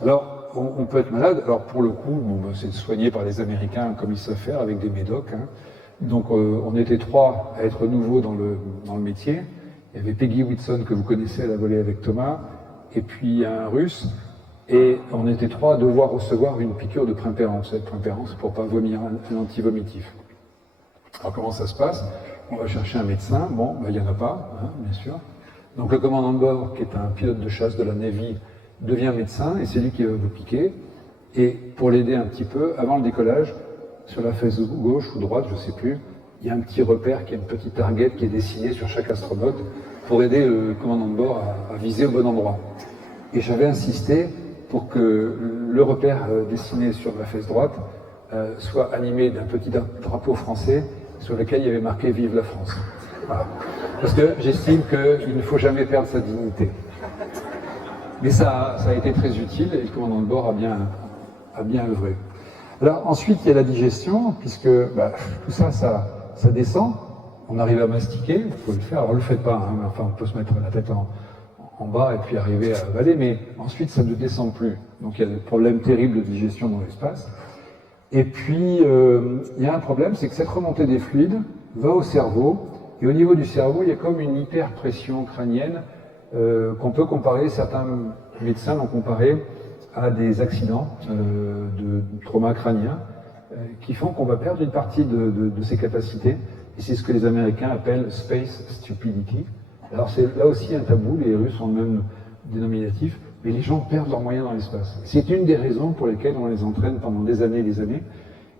Alors, on peut être malade, alors pour le coup, c'est soigné par les Américains comme ils savent faire, avec des médocs. Hein. Donc on était 3 à être nouveaux dans le métier. Il y avait Peggy Whitson, que vous connaissez, elle a volé avec Thomas, et puis un Russe. Et on était 3 à devoir recevoir une piqûre de primpéran. Vous savez, primpéran, c'est pour pas vomir, un antivomitif. Alors comment ça se passe? On va chercher un médecin. Bon, il n'y en a pas, hein, bien sûr. Donc le commandant de bord, qui est un pilote de chasse de la Navy, devient médecin, et c'est lui qui va vous piquer. Et pour l'aider un petit peu, avant le décollage, sur la fesse gauche ou droite, je ne sais plus, il y a un petit repère, qui est une petite target qui est dessinée sur chaque astronaute pour aider le commandant de bord à viser au bon endroit. Et j'avais insisté pour que le repère dessiné sur ma fesse droite soit animé d'un petit drapeau français sur lequel il y avait marqué « Vive la France ». Voilà. Parce que j'estime qu'il ne faut jamais perdre sa dignité. Mais ça a été très utile et le commandant de bord a bien œuvré. Alors ensuite, il y a la digestion, puisque tout ça, ça descend. On arrive à mastiquer, il faut le faire. Alors, ne le faites pas, hein, enfin, on peut se mettre la tête en bas et puis arriver à avaler, mais ensuite, ça ne descend plus. Donc, il y a des problèmes terribles de digestion dans l'espace. Et puis, il y a un problème, c'est que cette remontée des fluides va au cerveau, et au niveau du cerveau, il y a comme une hyperpression crânienne qu'on peut comparer, certains médecins l'ont comparé à des accidents de trauma crânien qui font qu'on va perdre une partie de ses capacités. Et c'est ce que les Américains appellent space stupidity. Alors c'est là aussi un tabou, les Russes ont le même dénominatif, mais les gens perdent leurs moyens dans l'espace. C'est une des raisons pour lesquelles on les entraîne pendant des années et des années.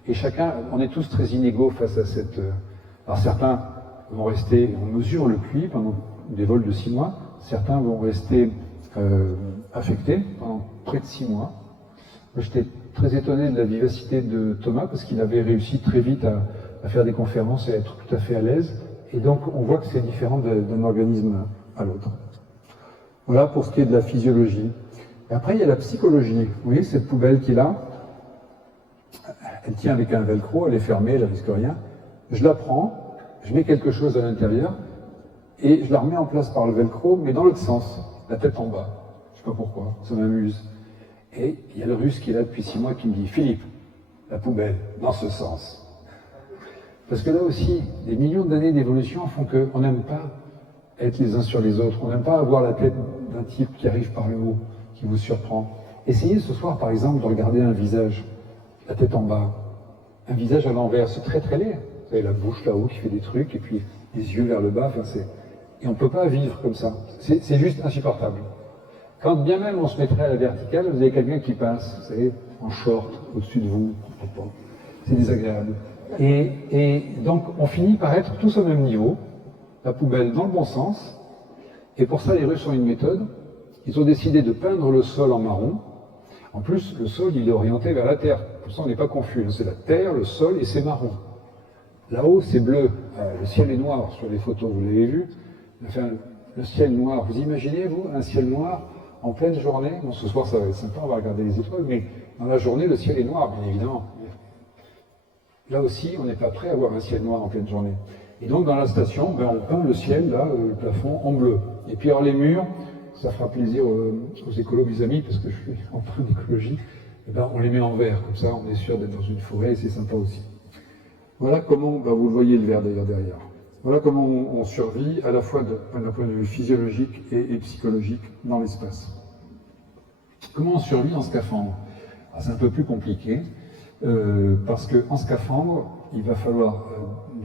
Et chacun, on est tous très inégaux face à cette... Alors certains vont rester, on mesure le QI pendant des vols de 6 mois, certains vont rester affectés pendant près de 6 mois. J'étais très étonné de la vivacité de Thomas parce qu'il avait réussi très vite à faire des conférences et à être tout à fait à l'aise. Et donc on voit que c'est différent d'un organisme à l'autre. Voilà pour ce qui est de la physiologie. Et après il y a la psychologie. Vous voyez cette poubelle qui est là, elle tient avec un velcro, elle est fermée, elle ne risque rien. Je la prends, je mets quelque chose à l'intérieur et je la remets en place par le velcro, mais dans l'autre sens, la tête en bas. Je ne sais pas pourquoi, ça m'amuse. Et il y a le Russe qui est là depuis 6 mois qui me dit « Philippe, la poubelle, dans ce sens ». Parce que là aussi, des millions d'années d'évolution font qu'on n'aime pas être les uns sur les autres. On n'aime pas avoir la tête d'un type qui arrive par le haut, qui vous surprend. Essayez ce soir, par exemple, de regarder un visage, la tête en bas. Un visage à l'envers, c'est très très laid. Vous avez la bouche là-haut qui fait des trucs, et puis les yeux vers le bas. Enfin, et on ne peut pas vivre comme ça. C'est juste insupportable. Quand bien même on se mettrait à la verticale, vous avez quelqu'un qui passe, vous savez, en short, au-dessus de vous. C'est désagréable. Et donc, on finit par être tous au même niveau, la poubelle dans le bon sens. Et pour ça, les Russes ont une méthode. Ils ont décidé de peindre le sol en marron. En plus, le sol, il est orienté vers la terre. Pour ça, on n'est pas confus. C'est la terre, le sol, et c'est marron. Là-haut, c'est bleu. Le ciel est noir sur les photos, vous l'avez vu. Enfin, le ciel noir. Vous imaginez, vous, un ciel noir en pleine journée? Bon, ce soir, ça va être sympa, on va regarder les étoiles, mais dans la journée, le ciel est noir, bien évidemment. Là aussi, on n'est pas prêt à avoir un ciel noir en pleine journée. Et donc, dans la station, on peint le ciel, là, le plafond, en bleu. Et puis, alors, les murs, ça fera plaisir aux écolos, mes amis, parce que je suis en train d'écologie, on les met en vert. Comme ça, on est sûr d'être dans une forêt, et c'est sympa aussi. Voilà comment, vous le voyez le verre d'ailleurs derrière, voilà comment on survit à la fois d'un point de vue physiologique et psychologique dans l'espace. Comment on survit en scaphandre? C'est un peu plus compliqué, parce qu'en scaphandre, il va falloir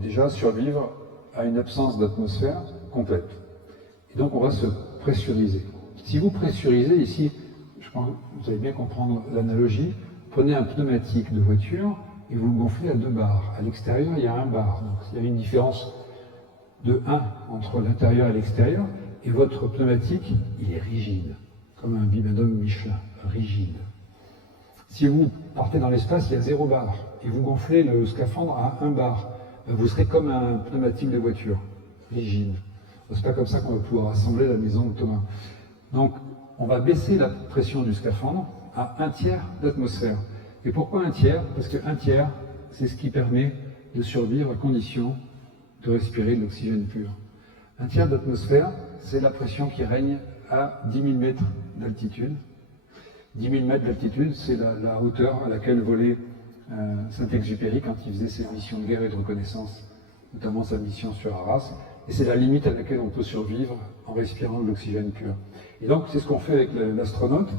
déjà survivre à une absence d'atmosphère complète. Et donc on va se pressuriser. Si vous pressurisez ici, je pense que vous allez bien comprendre l'analogie, prenez un pneumatique de voiture et vous le gonflez à 2 bars. À l'extérieur, il y a 1 bar. Donc il y a une différence de 1 entre l'intérieur et l'extérieur, et votre pneumatique, il est rigide, comme un bibendum Michelin, rigide. Si vous partez dans l'espace, il y a 0 bar, et vous gonflez le scaphandre à 1 bar, vous serez comme un pneumatique de voiture, rigide. C'est pas comme ça qu'on va pouvoir assembler la maison de Thomas. Donc, on va baisser la pression du scaphandre à 1/3 d'atmosphère. Et pourquoi 1/3? Parce que 1/3, c'est ce qui permet de survivre à condition de respirer de l'oxygène pur. 1/3 d'atmosphère, c'est la pression qui règne à 10 000 mètres d'altitude. 10 000 mètres d'altitude, c'est la hauteur à laquelle volait Saint-Exupéry quand il faisait ses missions de guerre et de reconnaissance, notamment sa mission sur Arras. Et c'est la limite à laquelle on peut survivre en respirant de l'oxygène pur. Et donc, c'est ce qu'on fait avec l'astronaute.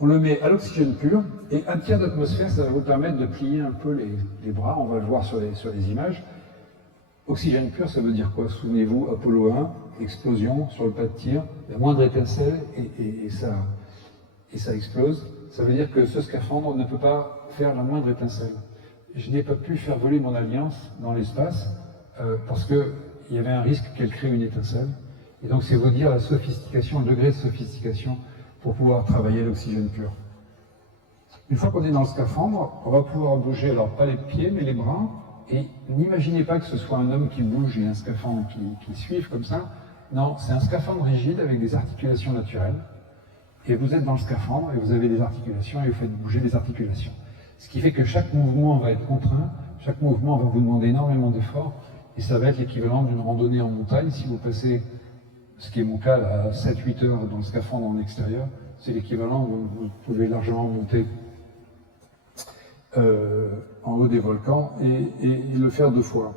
On le met à l'oxygène pur, et 1/3 d'atmosphère, ça va vous permettre de plier un peu les bras, on va le voir sur les images. Oxygène pur, ça veut dire quoi? Souvenez-vous, Apollo 1, explosion sur le pas de tir, la moindre étincelle et ça explose. Ça veut dire que ce scaphandre ne peut pas faire la moindre étincelle. Je n'ai pas pu faire voler mon Alliance dans l'espace parce qu'il y avait un risque qu'elle crée une étincelle. Et donc c'est vous dire la sophistication, le degré de sophistication pour pouvoir travailler l'oxygène pur. Une fois qu'on est dans le scaphandre, on va pouvoir bouger, alors pas les pieds, mais les bras. Et n'imaginez pas que ce soit un homme qui bouge et un scaphandre qui suive comme ça. Non, c'est un scaphandre rigide avec des articulations naturelles. Et vous êtes dans le scaphandre et vous avez des articulations et vous faites bouger les articulations. Ce qui fait que chaque mouvement va être contraint, chaque mouvement va vous demander énormément d'efforts. Et ça va être l'équivalent d'une randonnée en montagne. Si vous passez, ce qui est mon cas, à 7-8 heures dans le scaphandre en extérieur, c'est l'équivalent où vous pouvez largement monter en haut des volcans et le faire 2 fois.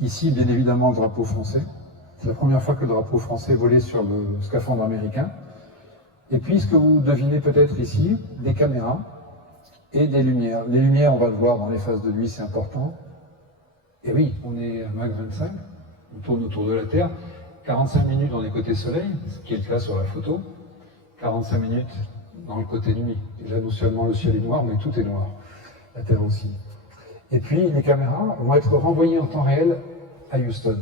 Ici, bien évidemment, le drapeau français. C'est la première fois que le drapeau français volait sur le scaphandre américain. Et puis, ce que vous devinez peut-être ici, des caméras et des lumières. Les lumières, on va le voir dans les phases de nuit, c'est important. Et oui, on est à Mach 25, on tourne autour de la Terre. 45 minutes, on est côté soleil, ce qui est le cas sur la photo. 45 minutes dans le côté nuit. Et là, non seulement le ciel est noir, mais tout est noir. La Terre aussi. Et puis, les caméras vont être renvoyées en temps réel à Houston.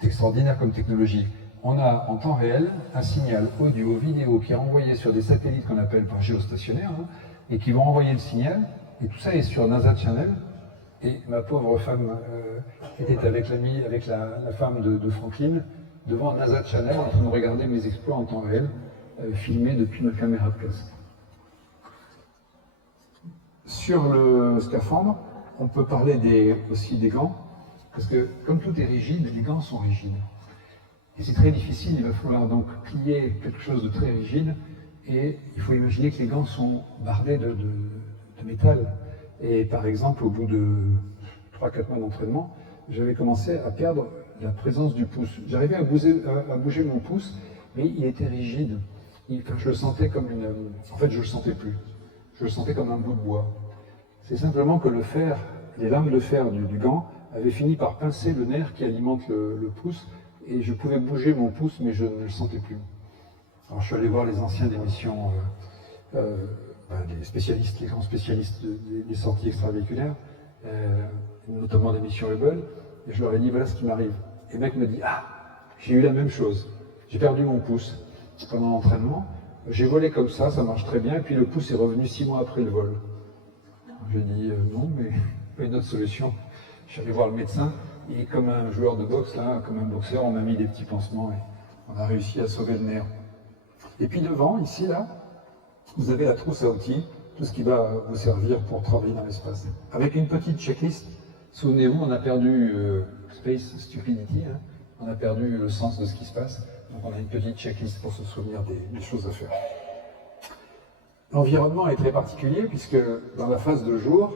C'est extraordinaire comme technologie. On a en temps réel un signal audio, vidéo qui est renvoyé sur des satellites qu'on appelle par géostationnaire, et qui vont renvoyer le signal. Et tout ça est sur NASA Channel. Et ma pauvre femme était avec la femme de Franklin devant NASA Channel en train de regarder mes exploits en temps réel, filmés depuis ma caméra de classe. Sur le scaphandre, on peut parler aussi des gants, parce que comme tout est rigide, les gants sont rigides. Et c'est très difficile, il va falloir donc plier quelque chose de très rigide, et il faut imaginer que les gants sont bardés de métal. Et par exemple, au bout de 3-4 mois d'entraînement, j'avais commencé à perdre la présence du pouce. J'arrivais à bouger mon pouce, mais il était rigide. Je le sentais comme une... En fait, je le sentais plus. Je le sentais comme un bout de bois. C'est simplement que le fer, les lames de fer du gant avaient fini par pincer le nerf qui alimente le pouce, et je pouvais bouger mon pouce, mais je ne le sentais plus. Alors je suis allé voir les anciens des missions, les spécialistes, les grands spécialistes des sorties extravéhiculaires, notamment des missions Hubble, et je leur ai dit voilà ce qui m'arrive. Et le mec me dit j'ai eu la même chose. J'ai perdu mon pouce pendant l'entraînement. J'ai volé comme ça marche très bien, et puis le pouce est revenu 6 mois après le vol. J'ai dit non, mais pas une autre solution. Je suis allé voir le médecin, et comme un joueur de boxe, là, comme un boxeur, on m'a mis des petits pansements, et on a réussi à sauver le nerf. Et puis devant, ici, là, vous avez la trousse à outils, tout ce qui va vous servir pour travailler dans l'espace. Avec une petite checklist, souvenez-vous, on a perdu Space Stupidity, on a perdu le sens de ce qui se passe, donc on a une petite checklist pour se souvenir des choses à faire. L'environnement est très particulier puisque dans la phase de jour,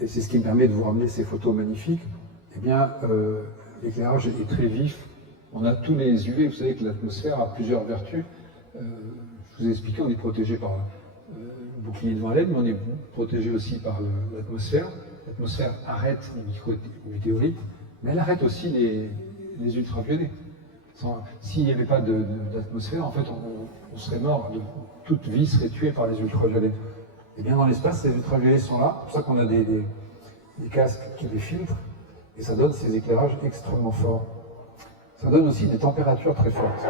et c'est ce qui me permet de vous ramener ces photos magnifiques, eh bien, l'éclairage est très vif. On a tous les UV, vous savez que l'atmosphère a plusieurs vertus. Je vous ai expliqué, on est protégé par le bouclier de 20 LED, mais on est protégé aussi par l'atmosphère. L'atmosphère arrête les micrométéorites, mais elle arrête aussi les ultraviolets. S'il n'y avait pas d'atmosphère, en fait, on serait mort. Toute vie serait tuée par les ultraviolets. Et bien dans l'espace, ces ultraviolets sont là. C'est pour ça qu'on a des casques qui les filtrent, et ça donne ces éclairages extrêmement forts. Ça donne aussi des températures très fortes.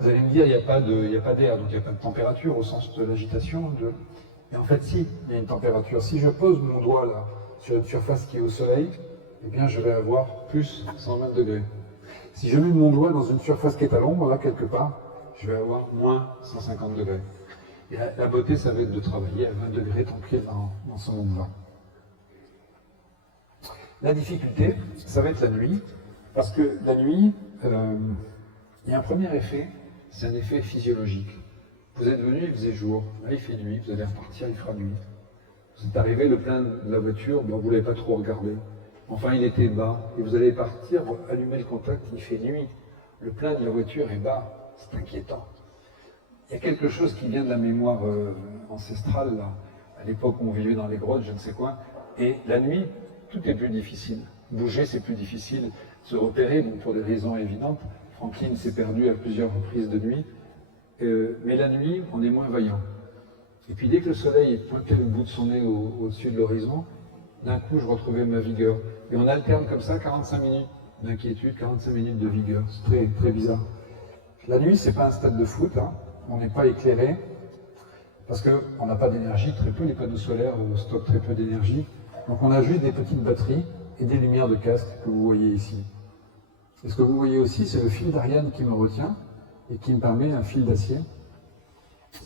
Vous allez me dire, il n'y a pas d'air, donc il n'y a pas de température au sens de l'agitation. Mais en fait, si, il y a une température. Si je pose mon doigt là sur une surface qui est au soleil, eh bien je vais avoir plus 120 degrés. Si je mets mon doigt dans une surface qui est à l'ombre, là quelque part, je vais avoir moins 150 degrés. Et la beauté, ça va être de travailler à 20 degrés tranquille dans ce monde-là. La difficulté, ça va être la nuit, parce que la nuit, il y a un premier effet, c'est un effet physiologique. Vous êtes venu, il faisait jour, là il fait nuit, vous allez repartir, il fera nuit. Vous êtes arrivé, le plein de la voiture, bon, vous ne l'avez pas trop regardé. Enfin, il était bas, et vous allez partir, allumer le contact, il fait nuit. Le plein de la voiture est bas, c'est inquiétant. Il y a quelque chose qui vient de la mémoire ancestrale, là, à l'époque où on vivait dans les grottes, je ne sais quoi, et la nuit, tout est plus difficile. Bouger, c'est plus difficile. Se repérer, bon, pour des raisons évidentes. Franklin s'est perdu à plusieurs reprises de nuit. Mais la nuit, on est moins vaillant. Et puis dès que le soleil pointait le bout de son nez au-dessus de l'horizon, d'un coup, je retrouvais ma vigueur. Et on alterne comme ça 45 minutes d'inquiétude, 45 minutes de vigueur. C'est très, très bizarre. La nuit, c'est pas un stade de foot, hein. On n'est pas éclairé, parce qu'on n'a pas d'énergie, très peu, les panneaux solaires stockent très peu d'énergie. Donc on a juste des petites batteries et des lumières de casque que vous voyez ici. Et ce que vous voyez aussi, c'est le fil d'Ariane qui me retient et qui me permet un fil d'acier,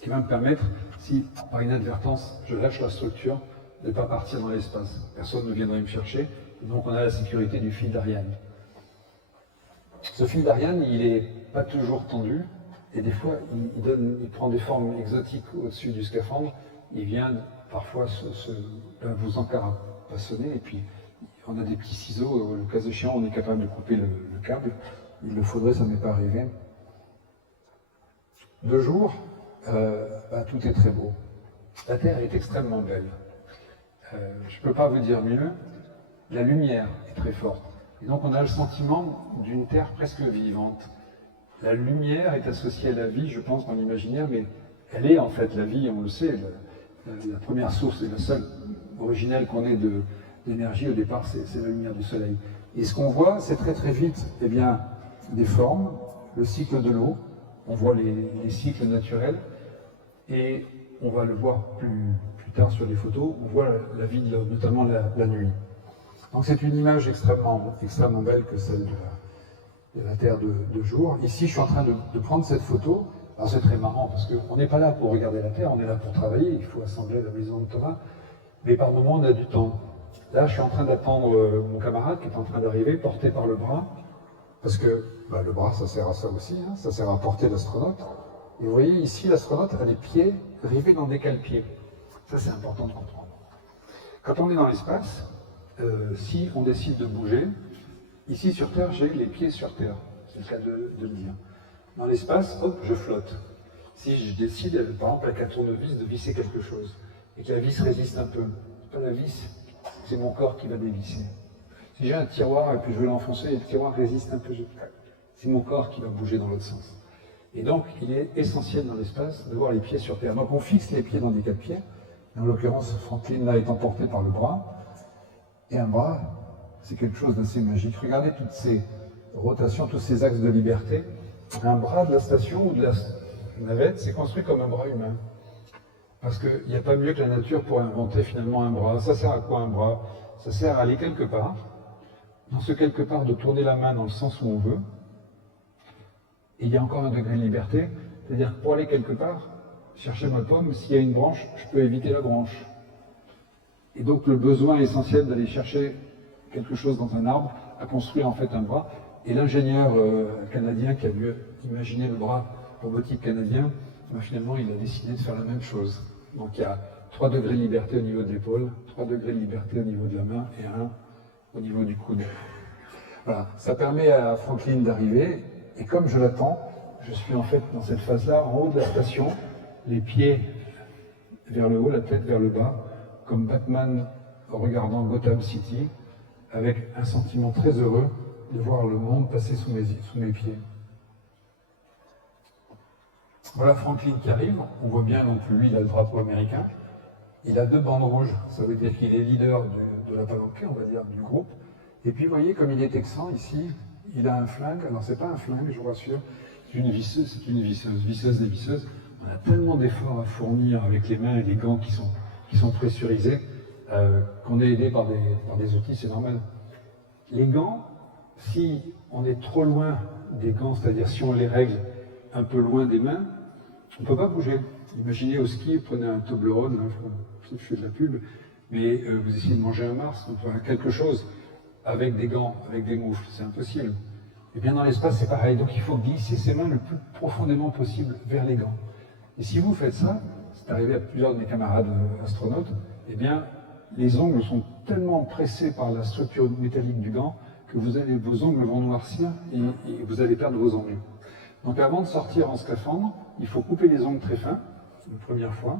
qui va me permettre, si par inadvertance je lâche la structure, de ne pas partir dans l'espace. Personne ne viendrait me chercher, donc on a la sécurité du fil d'Ariane. Ce fil d'Ariane, il n'est pas toujours tendu, et des fois, il prend des formes exotiques au-dessus du scaphandre. Il vient parfois vous encarapassonner, et puis on a des petits ciseaux. Le cas échéant, on est capable de couper le câble. Il le faudrait, ça ne m'est pas arrivé. De jour, tout est très beau. La Terre est extrêmement belle. Je ne peux pas vous dire mieux. La lumière est très forte. Et donc on a le sentiment d'une Terre presque vivante. La lumière est associée à la vie, je pense, dans l'imaginaire, mais elle est en fait la vie, on le sait. La première source et la seule originelle qu'on ait d'énergie au départ, c'est la lumière du soleil. Et ce qu'on voit, c'est très très vite, eh bien, des formes, le cycle de l'eau, on voit les cycles naturels, et on va le voir plus tard sur les photos, on voit la vie de l'homme, notamment la nuit. Donc c'est une image extrêmement, extrêmement belle que celle de la Terre de jour. Ici, je suis en train de prendre cette photo. Alors c'est très marrant parce qu'on n'est pas là pour regarder la Terre, on est là pour travailler, il faut assembler la maison de Thomas. Mais par moments, on a du temps. Là, je suis en train d'attendre mon camarade qui est en train d'arriver, porté par le bras. Parce que le bras, ça sert à ça aussi, hein, ça sert à porter l'astronaute. Et vous voyez, ici, l'astronaute a les pieds rivés dans des cale-pieds. Ça, c'est important de comprendre. Quand on est dans l'espace, si on décide de bouger, ici sur Terre, j'ai les pieds sur Terre. C'est le cas de le dire. Dans l'espace, hop, je flotte. Si je décide, par exemple, avec un tournevis, de visser quelque chose, et que la vis résiste un peu, c'est pas la vis, c'est mon corps qui va dévisser. Si j'ai un tiroir et puis je veux l'enfoncer et le tiroir résiste un peu, c'est mon corps qui va bouger dans l'autre sens. Et donc, il est essentiel dans l'espace de voir les pieds sur Terre. Donc, on fixe les pieds dans des quatre-pieds. En l'occurrence, Franklin là est emporté par le bras. Et un bras, c'est quelque chose d'assez magique. Regardez toutes ces rotations, tous ces axes de liberté. Un bras de la station ou de la navette, c'est construit comme un bras humain. Parce qu'il n'y a pas mieux que la nature pour inventer finalement un bras. Ça sert à quoi un bras? Ça sert à aller quelque part. Dans ce quelque part, de tourner la main dans le sens où on veut. Et il y a encore un degré de liberté. C'est-à-dire que pour aller quelque part, chercher ma pomme, s'il y a une branche, je peux éviter la branche. Et donc le besoin essentiel d'aller chercher quelque chose dans un arbre a construit en fait un bras. Et l'ingénieur canadien qui a imaginé le bras robotique canadien, finalement il a décidé de faire la même chose. Donc il y a 3 degrés de liberté au niveau de l'épaule, 3 degrés de liberté au niveau de la main et 1 au niveau du coude. Voilà, ça permet à Franklin d'arriver, et comme je l'attends, je suis en fait dans cette phase-là, en haut de la station, les pieds vers le haut, la tête vers le bas, comme Batman en regardant Gotham City, avec un sentiment très heureux de voir le monde passer sous mes pieds. Voilà Franklin qui arrive, on voit bien donc lui, il a le drapeau américain, il a 2 bandes rouges, ça veut dire qu'il est leader de la palanquée, on va dire, du groupe. Et puis vous voyez, comme il est texan ici, il a un flingue, alors c'est pas un flingue, je vous rassure, c'est une visseuse, visseuse des visseuses. On a tellement d'efforts à fournir avec les mains et les gants qui sont pressurisés, qu'on est aidé par des outils, c'est normal. Les gants, si on est trop loin des gants, c'est-à-dire si on les règle un peu loin des mains, on ne peut pas bouger. Imaginez au ski, prenez un Toblerone, je fais de la pub, mais vous essayez de manger un Mars, donc quelque chose avec des gants, avec des moufles, c'est impossible. Et bien dans l'espace, c'est pareil, donc il faut glisser ses mains le plus profondément possible vers les gants. Et si vous faites ça, c'est arrivé à plusieurs de mes camarades astronautes, eh bien les ongles sont tellement pressés par la structure métallique du gant que vos ongles vont noircir et vous allez perdre vos ongles. Donc avant de sortir en scaphandre, il faut couper les ongles très fins, une première fois.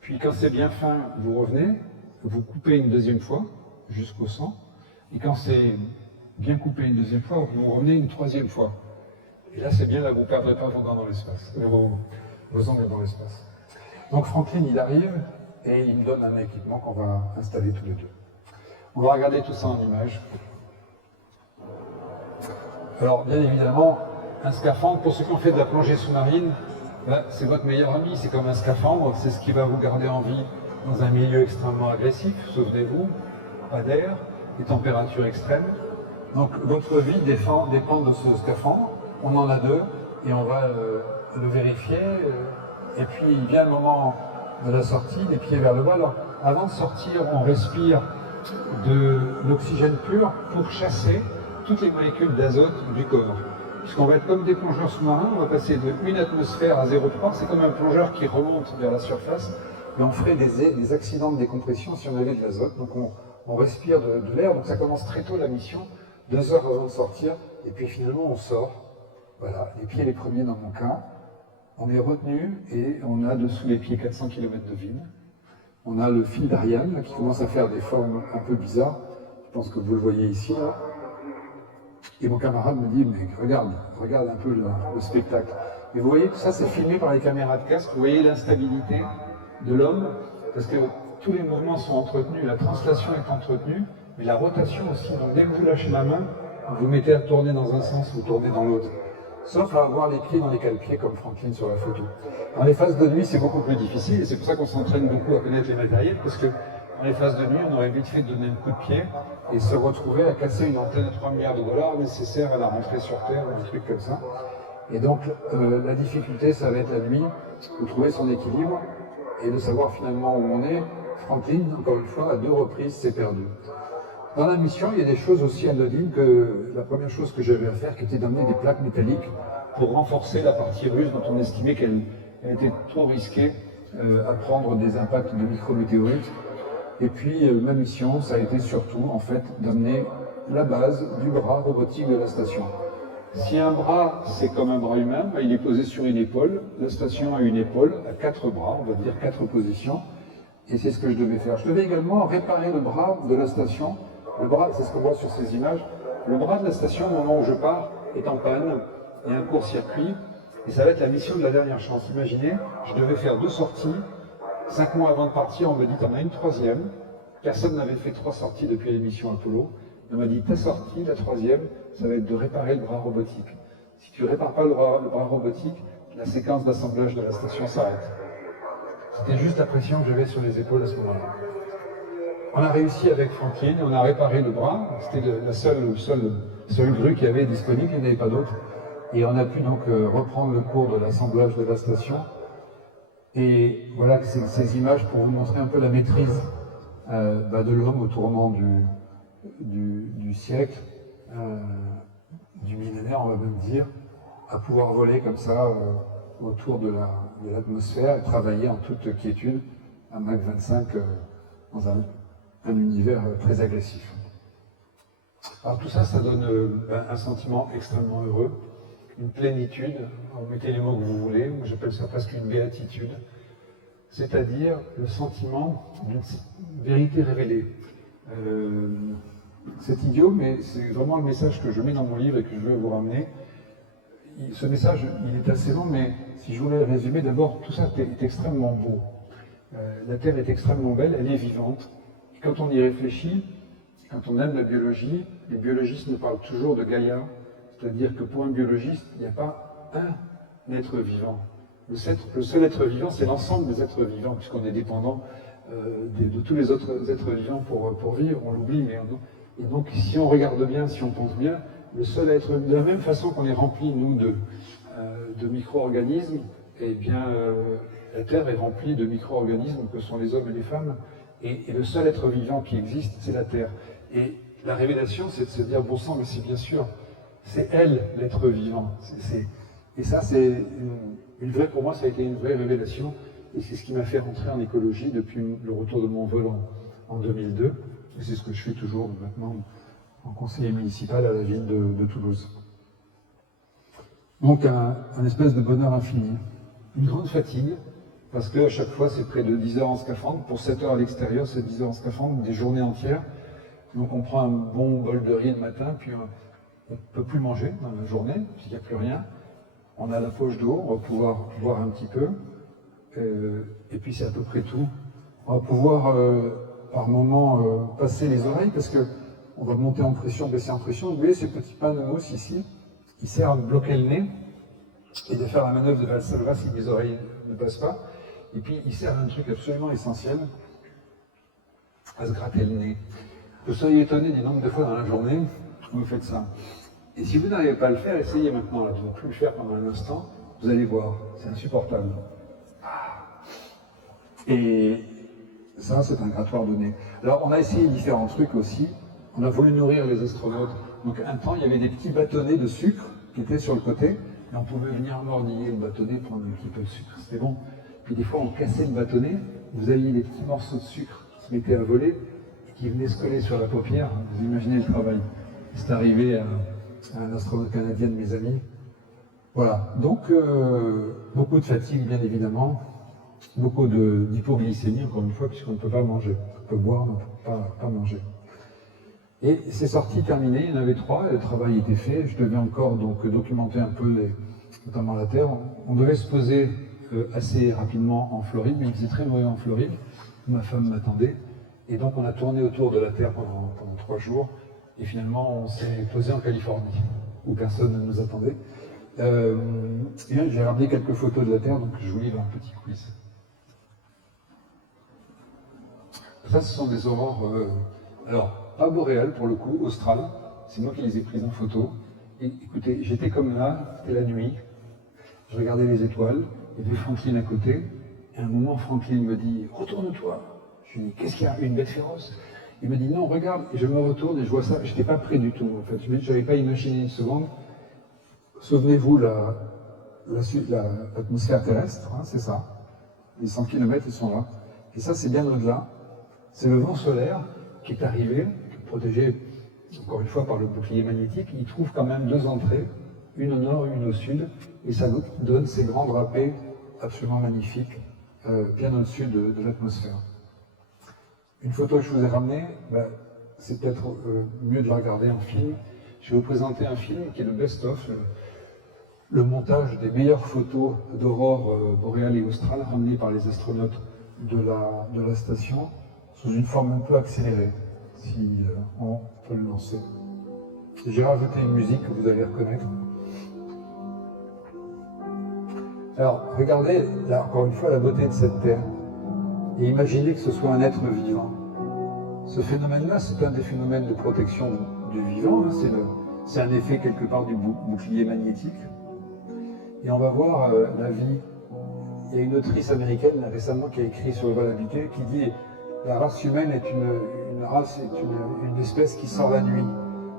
Puis quand c'est bien fin, vous revenez, vous coupez une deuxième fois, jusqu'au sang. Et quand c'est bien coupé une deuxième fois, vous revenez une troisième fois. Et là c'est bien, là vous ne perdrez pas vos gants dans l'espace, vos ongles dans l'espace. Donc Franklin, il arrive et il me donne un équipement qu'on va installer tous les deux. On va regarder tout ça en images. Alors bien évidemment, un scaphandre, pour ceux qui ont fait de la plongée sous-marine, c'est votre meilleur ami, c'est comme un scaphandre, c'est ce qui va vous garder en vie dans un milieu extrêmement agressif, souvenez-vous, pas d'air, des températures extrêmes. Donc votre vie dépend de ce scaphandre, on en a 2, et on va le vérifier, et puis il vient le moment de la sortie, les pieds vers le bas. Alors avant de sortir, on respire de l'oxygène pur pour chasser toutes les molécules d'azote du corps. Puisqu'on va être comme des plongeurs sous-marins, on va passer de 1 atmosphère à 0,3, c'est comme un plongeur qui remonte vers la surface, et on ferait des accidents de décompression si on avait de l'azote. Donc on respire de l'air, donc ça commence très tôt la mission, 2 heures avant de sortir, et puis finalement on sort, voilà, les pieds les premiers dans mon cas, on est retenu et on a dessous les pieds 400 km de vide. On a le fil d'Ariane qui commence à faire des formes un peu bizarres, je pense que vous le voyez ici là. Et mon camarade me dit, mais regarde un peu le spectacle. Et vous voyez que ça c'est filmé par les caméras de casque, vous voyez l'instabilité de l'homme, parce que tous les mouvements sont entretenus, la translation est entretenue, mais la rotation aussi. Donc dès que vous lâchez la main, vous mettez à tourner dans un sens, vous tournez dans l'autre. Sauf à avoir les pieds dans les cale-pieds comme Franklin sur la photo. Dans les phases de nuit, c'est beaucoup plus difficile, et c'est pour ça qu'on s'entraîne beaucoup à connaître les matériels, parce que dans les phases de nuit, on aurait vite fait de donner un coup de pied et se retrouver à casser une antenne à 3 milliards de dollars nécessaire à la rentrée sur Terre, ou un truc comme ça. Et donc, la difficulté, ça va être la nuit, de trouver son équilibre et de savoir finalement où on est. Franklin, encore une fois, à 2 reprises, s'est perdu. Dans la mission, il y a des choses aussi anodines que la première chose que j'avais à faire, qui était d'amener des plaques métalliques pour renforcer la partie russe dont on estimait qu'elle était trop risquée à prendre des impacts de micrométéorites. Et puis, ma mission, ça a été surtout, en fait, d'amener la base du bras robotique de la station. Si un bras, c'est comme un bras humain, il est posé sur une épaule. La station a une épaule, à 4 bras, on va dire 4 positions. Et c'est ce que je devais faire. Je devais également réparer le bras de la station. Le bras, c'est ce qu'on voit sur ces images. Le bras de la station, au moment où je pars, est en panne. Il y a un court-circuit. Et ça va être la mission de la dernière chance. Imaginez, je devais faire 2 sorties. 5 mois avant de partir, on me dit, t'en as une 3e. Personne n'avait fait 3 sorties depuis la mission Apollo. On m'a dit, ta sortie, la 3e, ça va être de réparer le bras robotique. Si tu ne répares pas le bras robotique, la séquence d'assemblage de la station s'arrête. C'était juste la pression que j'avais sur les épaules à ce moment-là. On a réussi avec Franklin, on a réparé le bras. C'était la seule grue qu'il y avait disponible, il n'y en avait pas d'autre. Et on a pu donc reprendre le cours de l'assemblage de la station. Et voilà ces images pour vous montrer un peu la maîtrise de l'homme au tournant du siècle, du millénaire, on va même dire, à pouvoir voler comme ça autour de l'atmosphère et travailler en toute quiétude à Mach 25 dans un univers très agressif. Alors tout ça, ça donne un sentiment extrêmement heureux, une plénitude, vous mettez les mots que vous voulez, moi j'appelle ça presque une béatitude, c'est-à-dire le sentiment d'une vérité révélée. C'est idiot, mais c'est vraiment le message que je mets dans mon livre et que je veux vous ramener. Ce message, il est assez long, mais si je voulais le résumer, d'abord, tout ça est extrêmement beau. La Terre est extrêmement belle, elle est vivante. Et quand on y réfléchit, quand on aime la biologie, les biologistes nous parlent toujours de Gaïa, c'est-à-dire que pour un biologiste, il n'y a pas un être vivant. Le seul être vivant, c'est l'ensemble des êtres vivants, puisqu'on est dépendant de tous les autres êtres vivants pour vivre, on l'oublie. Et donc, si on regarde bien, si on pense bien, le seul être, de la même façon qu'on est rempli, nous, de micro-organismes, eh bien, la Terre est remplie de micro-organismes que sont les hommes et les femmes, et le seul être vivant qui existe, c'est la Terre. Et la révélation, c'est de se dire, bon sang, mais c'est bien sûr, c'est elle, l'être vivant. Et ça, c'est une vraie, pour moi, ça a été une vraie révélation, et c'est ce qui m'a fait rentrer en écologie depuis le retour de mon vol en 2002, et c'est ce que je fais toujours maintenant en conseiller municipal à la ville de Toulouse. Donc un espèce de bonheur infini. Une grande fatigue, parce qu'à chaque fois c'est près de 10 heures en scaphandre, pour 7 heures à l'extérieur, c'est 10 heures en scaphandre, des journées entières. Donc on prend un bon bol de riz le matin, puis on ne peut plus manger dans la journée, puisqu'il n'y a plus rien. On a la poche d'eau, on va pouvoir boire un petit peu, et puis c'est à peu près tout. On va pouvoir par moment passer les oreilles, parce que on va monter en pression, baisser en pression. Vous voyez ces petits pains de mousse ici, qui servent à bloquer le nez et de faire la manœuvre de Valsalva si les oreilles ne passent pas. Et puis ils servent à un truc absolument essentiel, à se gratter le nez. Vous soyez étonné du nombre de fois dans la journée où vous faites ça. Et si vous n'arrivez pas à le faire, essayez maintenant, là, de ne plus le faire pendant un instant, vous allez voir, c'est insupportable. Et ça, c'est un grattoir de nez. Alors on a essayé différents trucs aussi. On a voulu nourrir les astronautes. Donc un temps, il y avait des petits bâtonnets de sucre qui étaient sur le côté, et on pouvait venir mordiller le bâtonnet, prendre un petit peu de sucre, c'était bon. Puis des fois, on cassait le bâtonnet, vous aviez des petits morceaux de sucre qui se mettaient à voler, et qui venaient se coller sur la paupière. Vous imaginez le travail. C'est arrivé à un astronaute canadien de mes amis. Voilà, donc beaucoup de fatigue, bien évidemment, beaucoup d'hypoglycémie, encore une fois, puisqu'on ne peut pas manger. On peut boire, mais on ne peut pas manger. Et c'est sorti, terminé, il y en avait 3, le travail était fait, je devais encore donc documenter un peu, notamment la Terre. On devait se poser assez rapidement en Floride, mais il faisait très mauvais en Floride, ma femme m'attendait, et donc on a tourné autour de la Terre pendant 3 jours, et finalement on s'est posé en Californie, où personne ne nous attendait. Et j'ai ramené quelques photos de la Terre, donc je vous livre un petit quiz. Ça, ce sont des aurores, alors, pas boréales pour le coup, australes. C'est moi qui les ai prises en photo. Et écoutez, j'étais comme là, c'était la nuit. Je regardais les étoiles, il y avait Franklin à côté. Et à un moment, Franklin me dit « Retourne-toi ». Je lui dis « Qu'est-ce qu'il y a? Une bête féroce ?» Il me dit « Non, regarde ». Et je me retourne et je vois ça. Je n'étais pas près du tout, en fait. Je n'avais pas imaginé une seconde. Souvenez-vous, l'atmosphère terrestre, hein, c'est ça. Les 100 km, ils sont là. Et ça, c'est bien au-delà. C'est le vent solaire qui est arrivé, protégé encore une fois par le bouclier magnétique. Il trouve quand même 2 entrées, une au nord et une au sud, et ça nous donne ces grands drapés absolument magnifiques, bien au-dessus de l'atmosphère. Une photo que je vous ai ramenée, c'est peut-être mieux de la regarder en film. Je vais vous présenter un film qui est le best-of, le montage des meilleures photos d'aurore boréale et australe ramenées par les astronautes de la station, sous une forme un peu accélérée, si on peut le lancer. J'ai rajouté une musique que vous allez reconnaître. Alors, regardez, là, encore une fois, la beauté de cette Terre. Et imaginez que ce soit un être vivant. Ce phénomène-là, c'est un des phénomènes de protection du vivant. Hein, c'est un effet quelque part du bouclier magnétique. Et on va voir la vie. Il y a une autrice américaine récemment qui a écrit sur le vol habité qui dit « La race humaine est une espèce qui sort la nuit ».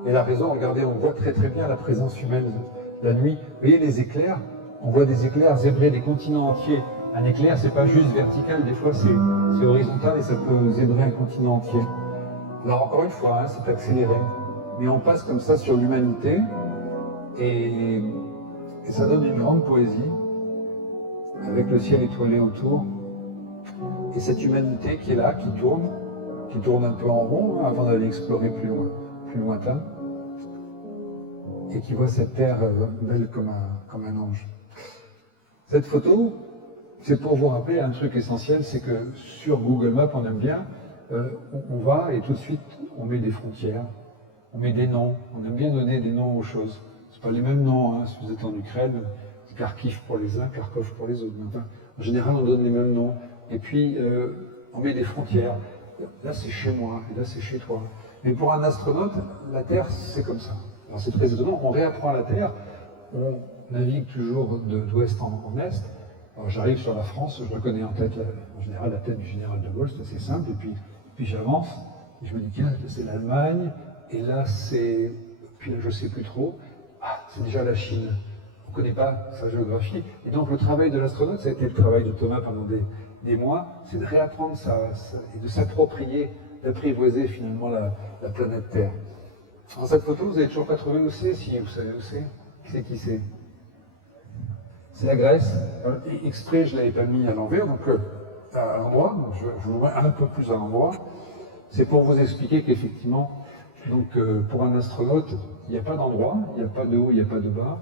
Et elle a raison, regardez, on voit très très bien la présence humaine la nuit. Vous voyez les éclairs? On voit des éclairs zébrer des continents entiers Un éclair, c'est pas juste vertical, des fois c'est horizontal et ça peut zébrer un continent entier. Alors encore une fois, hein, c'est accéléré. Mais on passe comme ça sur l'humanité et ça donne une grande poésie avec le ciel étoilé autour. Et cette humanité qui est là, qui tourne un peu en rond hein, avant d'aller explorer plus lointain, et qui voit cette terre belle comme un ange. Cette photo, c'est pour vous rappeler un truc essentiel, c'est que sur Google Maps, on aime bien, on va et tout de suite, on met des frontières, on met des noms, on aime bien donner des noms aux choses. C'est pas les mêmes noms, hein, si vous êtes en Ukraine, c'est Kharkiv pour les uns, Kharkov pour les autres. Enfin, en général, on donne les mêmes noms. Et puis, on met des frontières. Là, c'est chez moi, et là, c'est chez toi. Mais pour un astronaute, la Terre, c'est comme ça. Alors, c'est très étonnant. On réapprend la Terre, on navigue toujours d'ouest en est. Alors, j'arrive sur la France, je reconnais en tête, en général, la tête du général de Gaulle, c'est assez simple. Et puis j'avance, et je me dis, tiens, c'est l'Allemagne, et là, c'est. Puis là, je ne sais plus trop. Ah, c'est déjà la Chine. On ne connaît pas sa géographie. Et donc, le travail de l'astronaute, ça a été le travail de Thomas pendant des mois, c'est de réapprendre et de s'approprier, d'apprivoiser finalement la planète Terre. Dans cette photo, vous n'avez toujours pas trouvé où c'est, si vous savez où c'est. Qui c'est? C'est la Grèce. Exprès, je ne l'avais pas mis à l'envers, donc à l'endroit, donc je vous mets un peu plus à l'endroit. C'est pour vous expliquer qu'effectivement, donc pour un astronaute, il n'y a pas d'endroit, il n'y a pas de haut, il n'y a pas de bas,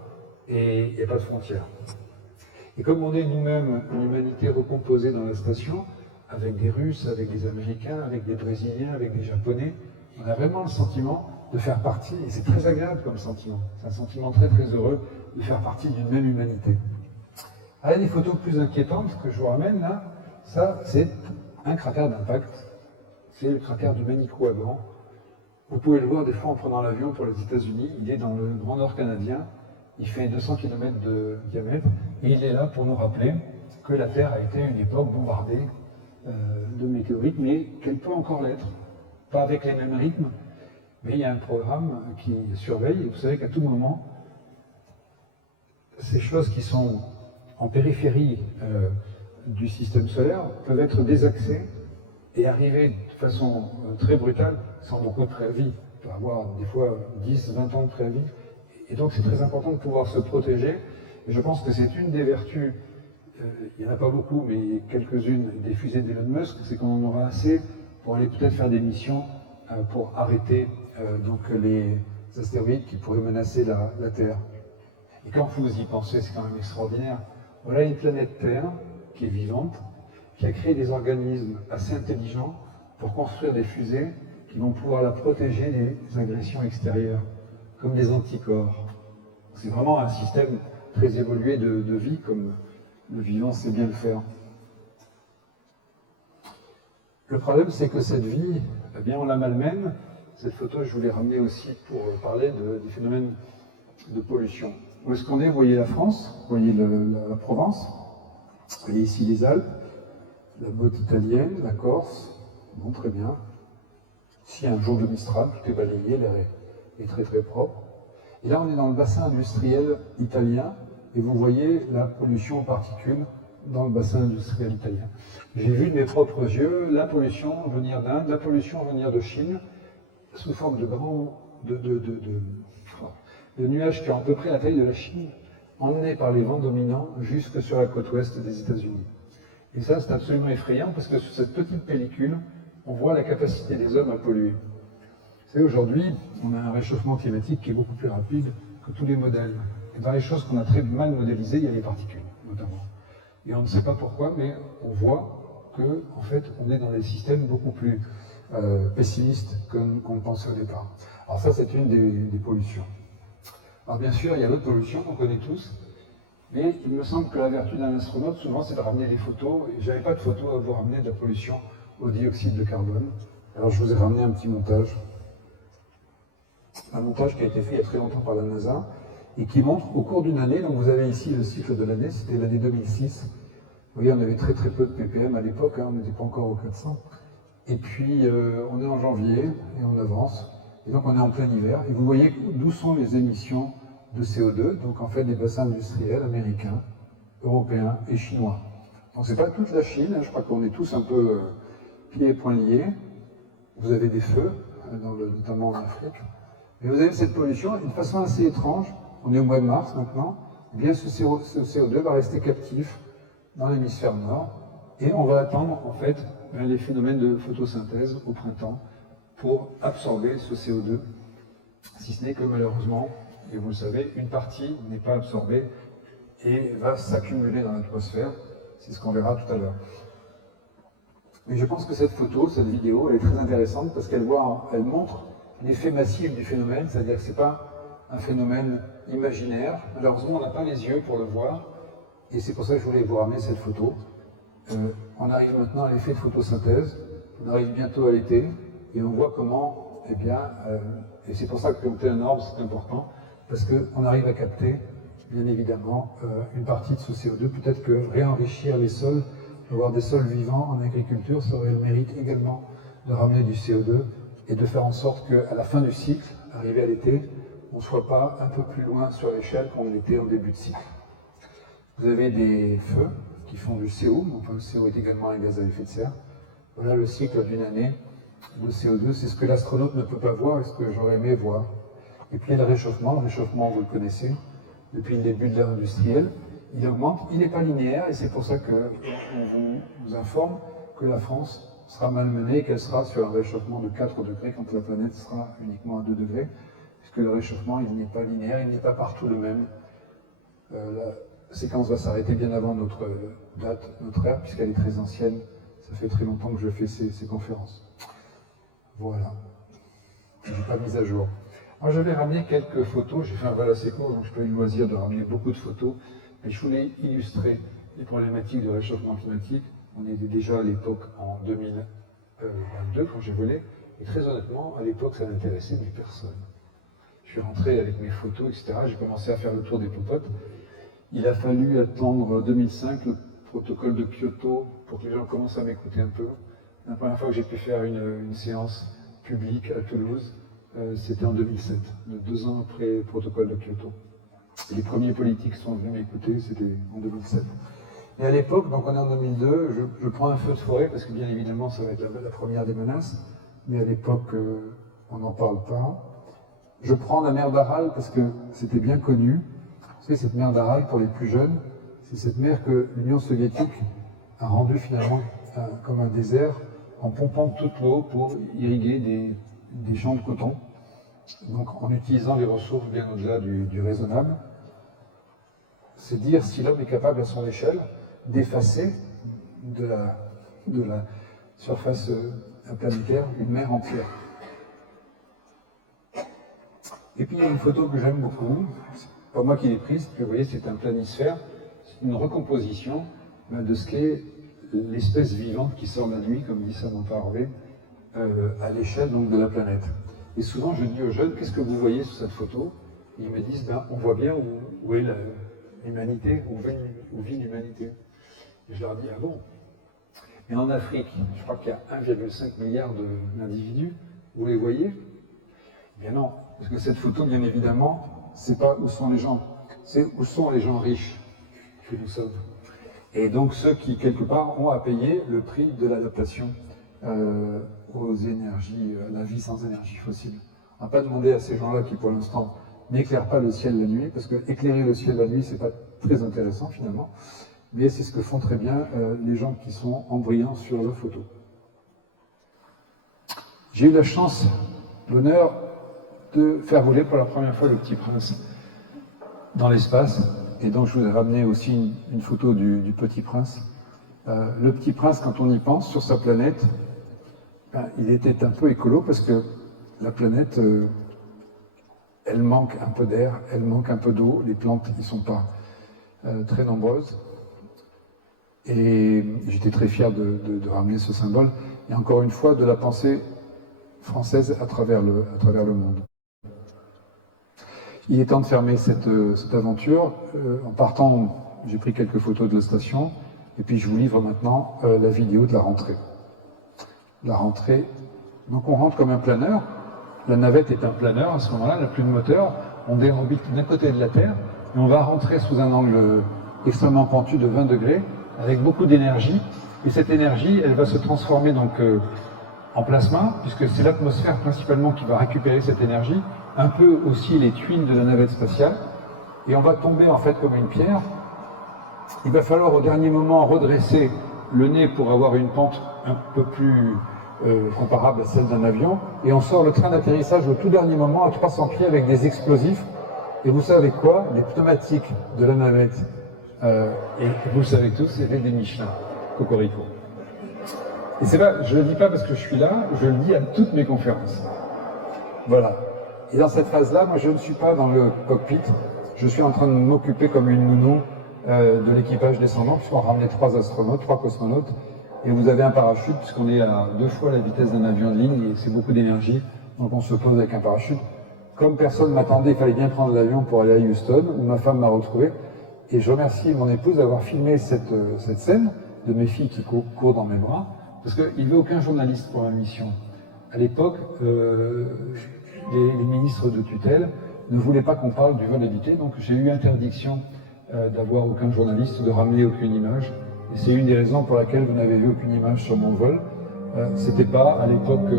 et il n'y a pas de frontières. Et comme on est nous-mêmes une humanité recomposée dans la station, avec des Russes, avec des Américains, avec des Brésiliens, avec des Japonais, on a vraiment le sentiment de faire partie, et c'est très agréable comme sentiment. C'est un sentiment très très heureux de faire partie d'une même humanité. Alors, il y a des photos plus inquiétantes que je vous ramène là. Ça, c'est un cratère d'impact. C'est le cratère du Manicouagan. Vous pouvez le voir des fois en prenant l'avion pour les États-Unis. Il est dans le Grand Nord canadien. Il fait 200 km de diamètre. Et il est là pour nous rappeler que la Terre a été à une époque bombardée de météorites, mais qu'elle peut encore l'être. Pas avec les mêmes rythmes, mais il y a un programme qui surveille. Et vous savez qu'à tout moment, ces choses qui sont en périphérie du système solaire peuvent être désaxées et arriver de façon très brutale, sans beaucoup de préavis. On peut avoir des fois 10, 20 ans de préavis. Et donc c'est très important de pouvoir se protéger. Et je pense que c'est une des vertus, il n'y en a pas beaucoup, mais quelques-unes des fusées d'Elon Musk, c'est qu'on en aura assez pour aller peut-être faire des missions pour arrêter donc les astéroïdes qui pourraient menacer la Terre. Et quand vous y pensez, c'est quand même extraordinaire. Voilà une planète Terre qui est vivante, qui a créé des organismes assez intelligents pour construire des fusées qui vont pouvoir la protéger des agressions extérieures, comme des anticorps. C'est vraiment un système très évolué de vie, comme le vivant sait bien le faire. Le problème, c'est que cette vie, eh bien, on la malmène. Cette photo, je voulais ramener aussi pour parler des phénomènes de pollution. Où est-ce qu'on est? Vous voyez la France, vous voyez la Provence, vous voyez ici les Alpes, la Botte italienne, la Corse, bon, très bien. Ici, un jour de Mistral, tout est balayé, l'air est très très propre. Et là, on est dans le bassin industriel italien, et vous voyez la pollution aux particules dans le bassin industriel italien. J'ai vu de mes propres yeux la pollution venir d'Inde, la pollution venir de Chine, sous forme de grands de nuages qui ont à peu près la taille de la Chine, emmenés par les vents dominants jusque sur la côte ouest des États-Unis. Et ça, c'est absolument effrayant parce que sur cette petite pellicule, on voit la capacité des hommes à polluer. Vous savez, aujourd'hui, on a un réchauffement climatique qui est beaucoup plus rapide que tous les modèles. Et dans les choses qu'on a très mal modélisées, il y a les particules, notamment. Et on ne sait pas pourquoi, mais on voit que, en fait, on est dans des systèmes beaucoup plus pessimistes qu'on pensait au départ. Alors ça, c'est une des pollutions. Alors bien sûr, il y a l'autre pollution qu'on connaît tous, mais il me semble que la vertu d'un astronaute, souvent, c'est de ramener des photos. Et je n'avais pas de photos à vous ramener de la pollution au dioxyde de carbone. Alors je vous ai ramené un petit montage. Un montage qui a été fait il y a très longtemps par la NASA, et qui montre au cours d'une année, donc vous avez ici le cycle de l'année, c'était l'année 2006. Vous voyez, on avait très très peu de ppm à l'époque, hein, on n'était pas encore au 400. Et puis on est en janvier, et on avance. Et donc on est en plein hiver, et vous voyez d'où sont les émissions de CO2, donc en fait des bassins industriels américains, européens et chinois. Donc c'est pas toute la Chine, je crois qu'on est tous un peu pieds et poings liés. Vous avez des feux, notamment en Afrique. Mais vous avez cette pollution d'une façon assez étrange. On est au mois de mars maintenant. Eh bien, ce CO2 va rester captif dans l'hémisphère nord. Et on va attendre, en fait, les phénomènes de photosynthèse au printemps pour absorber ce CO2. Si ce n'est que malheureusement, et vous le savez, une partie n'est pas absorbée et va s'accumuler dans l'atmosphère. C'est ce qu'on verra tout à l'heure. Mais je pense que cette photo, cette vidéo, elle est très intéressante parce qu'elle montre l'effet massif du phénomène, c'est-à-dire que ce n'est pas un phénomène imaginaire. Malheureusement, on n'a pas les yeux pour le voir, et c'est pour ça que je voulais vous ramener cette photo. On arrive maintenant à l'effet de photosynthèse, on arrive bientôt à l'été, et on voit comment, eh bien, et c'est pour ça que compter un arbre, c'est important, parce qu'on arrive à capter, bien évidemment, une partie de ce CO2. Peut-être que réenrichir les sols, avoir des sols vivants en agriculture, ça aurait le mérite également de ramener du CO2 et de faire en sorte qu'à la fin du cycle, arrivé à l'été, on ne soit pas un peu plus loin sur l'échelle qu'on était en début de cycle. Vous avez des feux qui font du CO, enfin le CO est également un gaz à effet de serre. Voilà le cycle d'une année de CO2, c'est ce que l'astronaute ne peut pas voir et ce que j'aurais aimé voir. Et puis le réchauffement, vous le connaissez, depuis le début de l'ère industrielle, il augmente, il n'est pas linéaire et c'est pour ça qu'on vous informe que la France sera malmenée et qu'elle sera sur un réchauffement de 4 degrés quand la planète sera uniquement à 2 degrés, puisque le réchauffement il n'est pas linéaire, il n'est pas partout le même. La séquence va s'arrêter bien avant notre date, notre ère, puisqu'elle est très ancienne. Ça fait très longtemps que je fais ces conférences. Voilà. Je n'ai pas mis à jour. Alors j'avais ramené quelques photos, j'ai fait un vol assez court, donc je peux eu le loisir de ramener beaucoup de photos, mais je voulais illustrer les problématiques du réchauffement climatique. On était déjà à l'époque en 2022 quand j'ai volé, et très honnêtement, à l'époque ça n'intéressait plus personne. Je suis rentré avec mes photos, etc. J'ai commencé à faire le tour des popotes. Il a fallu attendre 2005, le protocole de Kyoto, pour que les gens commencent à m'écouter un peu. La première fois que j'ai pu faire une séance publique à Toulouse, c'était en 2007, 2 ans après le protocole de Kyoto. Et les premiers politiques sont venus m'écouter, c'était en 2007. Et à l'époque, donc on est en 2002, je prends un feu de forêt, parce que bien évidemment ça va être la première des menaces, mais à l'époque on n'en parle pas. Je prends la mer d'Aral parce que c'était bien connu. Vous savez, cette mer d'Aral, pour les plus jeunes, c'est cette mer que l'Union soviétique a rendue finalement comme un désert en pompant toute l'eau pour irriguer des champs de coton, donc en utilisant les ressources bien au-delà du raisonnable. C'est dire si l'homme est capable à son échelle d'effacer de la surface planétaire une mer entière. Et puis il y a une photo que j'aime beaucoup, c'est pas moi qui l'ai prise, vous voyez c'est un planisphère, c'est une recomposition de ce qu'est l'espèce vivante qui sort la nuit, comme dit Samantha Harvey, à l'échelle donc de la planète. Et souvent je dis aux jeunes, qu'est-ce que vous voyez sur cette photo? Et ils me disent, ben, on voit bien où est l'humanité, où vit l'humanité. Et je leur dis, ah bon? Et en Afrique, je crois qu'il y a 1,5 milliard d'individus, vous les voyez? Eh bien non, parce que cette photo, bien évidemment, c'est pas où sont les gens, c'est où sont les gens riches que nous sommes. Et donc ceux qui, quelque part, ont à payer le prix de l'adaptation aux énergies, à la vie sans énergie fossile. On n'a pas demandé à ces gens-là qui, pour l'instant, n'éclairent pas le ciel la nuit, parce que éclairer le ciel la nuit, c'est pas très intéressant finalement, mais c'est ce que font très bien les gens qui sont embryants sur la photo. J'ai eu la chance, l'honneur de faire voler pour la première fois le Petit Prince dans l'espace, et donc je vous ai ramené aussi une photo du Petit Prince. Le Petit Prince, quand on y pense, sur sa planète, il était un peu écolo parce que la planète, elle manque un peu d'air, elle manque un peu d'eau, les plantes n'y sont pas très nombreuses. Et j'étais très fier de ramener ce symbole, et encore une fois, de la pensée française à travers le monde. Il est temps de fermer cette aventure. En partant, j'ai pris quelques photos de la station, et puis je vous livre maintenant la vidéo de la rentrée. La rentrée, donc on rentre comme un planeur. La navette est un planeur à ce moment-là, n'a plus de moteur. On déorbite d'un côté de la Terre, et on va rentrer sous un angle extrêmement pentu de 20 degrés avec beaucoup d'énergie. Et cette énergie, elle va se transformer donc en plasma, puisque c'est l'atmosphère principalement qui va récupérer cette énergie, un peu aussi les tuiles de la navette spatiale. Et on va tomber en fait comme une pierre. Il va falloir au dernier moment redresser le nez pour avoir une pente un peu plus comparable à celle d'un avion. Et on sort le train d'atterrissage au tout dernier moment à 300 pieds avec des explosifs. Et vous savez quoi? Les pneumatiques de la navette, et vous le savez tous, c'était des Michelin. Cocorico. Et c'est pas, je le dis pas parce que je suis là, je le dis à toutes mes conférences. Voilà. Et dans cette phase-là, moi je ne suis pas dans le cockpit, je suis en train de m'occuper comme une nounou de l'équipage descendant, puisqu'on ramenait 3 astronautes, 3 cosmonautes, et vous avez un parachute, puisqu'on est à 2 fois la vitesse d'un avion de ligne, et c'est beaucoup d'énergie, donc on se pose avec un parachute. Comme personne m'attendait, il fallait bien prendre l'avion pour aller à Houston, où ma femme m'a retrouvé, et je remercie mon épouse d'avoir filmé cette scène, de mes filles qui courent dans mes bras, parce qu'il n'y avait aucun journaliste pour la mission. À l'époque, les ministres de tutelle ne voulaient pas qu'on parle du vol évité, donc j'ai eu interdiction d'avoir aucun journaliste, de ramener aucune image. Et c'est une des raisons pour laquelle vous n'avez vu aucune image sur mon vol. C'était pas à l'époque,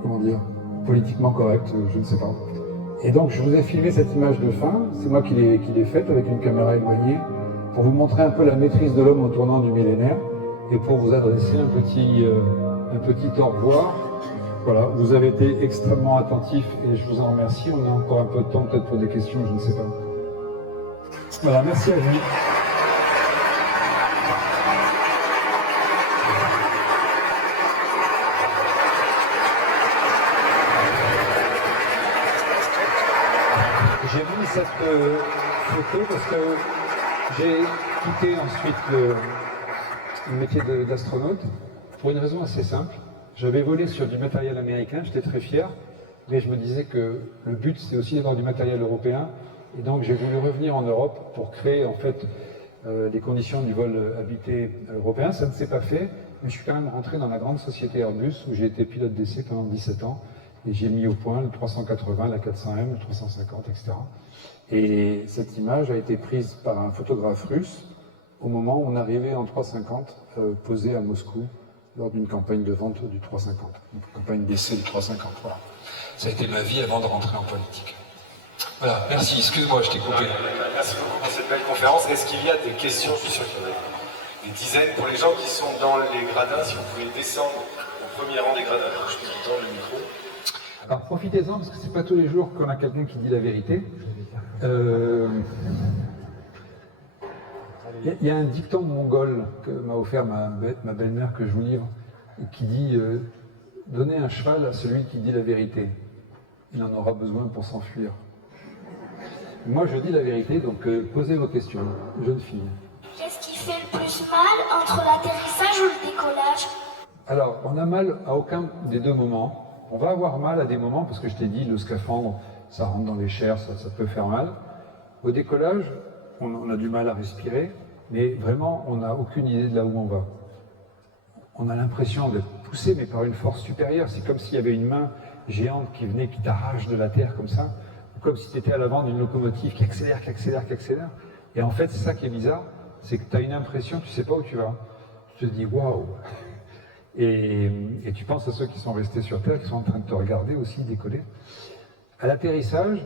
comment dire, politiquement correct, je ne sais pas. Et donc je vous ai filmé cette image de fin, c'est moi qui l'ai faite avec une caméra éloignée, pour vous montrer un peu la maîtrise de l'homme au tournant du millénaire et pour vous adresser un petit au revoir. Voilà, vous avez été extrêmement attentifs et je vous en remercie. On a encore un peu de temps peut-être pour des questions, je ne sais pas. Voilà, merci à vous. J'ai mis cette photo parce que j'ai quitté ensuite le métier d'astronaute pour une raison assez simple. J'avais volé sur du matériel américain, j'étais très fier, mais je me disais que le but c'est aussi d'avoir du matériel européen, et donc j'ai voulu revenir en Europe pour créer en fait les conditions du vol habité européen. Ça ne s'est pas fait, mais je suis quand même rentré dans la grande société Airbus où j'ai été pilote d'essai pendant 17 ans, et j'ai mis au point le 380, la 400M, le 350, etc. Et cette image a été prise par un photographe russe au moment où on arrivait en 350, posé à Moscou, lors d'une campagne de vente du 350, une campagne d'essai du 350. Voilà. Ça a été ma vie avant de rentrer en politique. Voilà, merci, excuse-moi, je t'ai coupé. Merci beaucoup pour cette belle conférence. Est-ce qu'il y a des questions? Je suis sûr qu'il y en a des dizaines. Pour les gens qui sont dans les gradins, si vous pouvez descendre au premier rang des gradins, je peux vous tendre le micro. Alors profitez-en, parce que c'est pas tous les jours qu'on a quelqu'un qui dit la vérité. Il y a un dicton mongol que m'a offert ma belle-mère que je vous livre, qui dit donnez un cheval à celui qui dit la vérité. Il en aura besoin pour s'enfuir. Moi je dis la vérité, donc posez vos questions, jeune fille. Qu'est-ce qui fait le plus mal entre l'atterrissage ou le décollage? Alors, on a mal à aucun des deux moments. On va avoir mal à des moments, parce que je t'ai dit, le scaphandre, ça rentre dans les chairs, ça peut faire mal. Au décollage, on a du mal à respirer, mais vraiment, on n'a aucune idée de là où on va. On a l'impression d'être poussé, mais par une force supérieure. C'est comme s'il y avait une main géante qui venait, qui t'arrache de la terre comme ça, ou comme si tu étais à l'avant d'une locomotive qui accélère, qui accélère, qui accélère. Et en fait, c'est ça qui est bizarre, c'est que tu as une impression, tu sais pas où tu vas. Tu te dis, waouh! Et tu penses à ceux qui sont restés sur Terre, qui sont en train de te regarder aussi décoller. À l'atterrissage,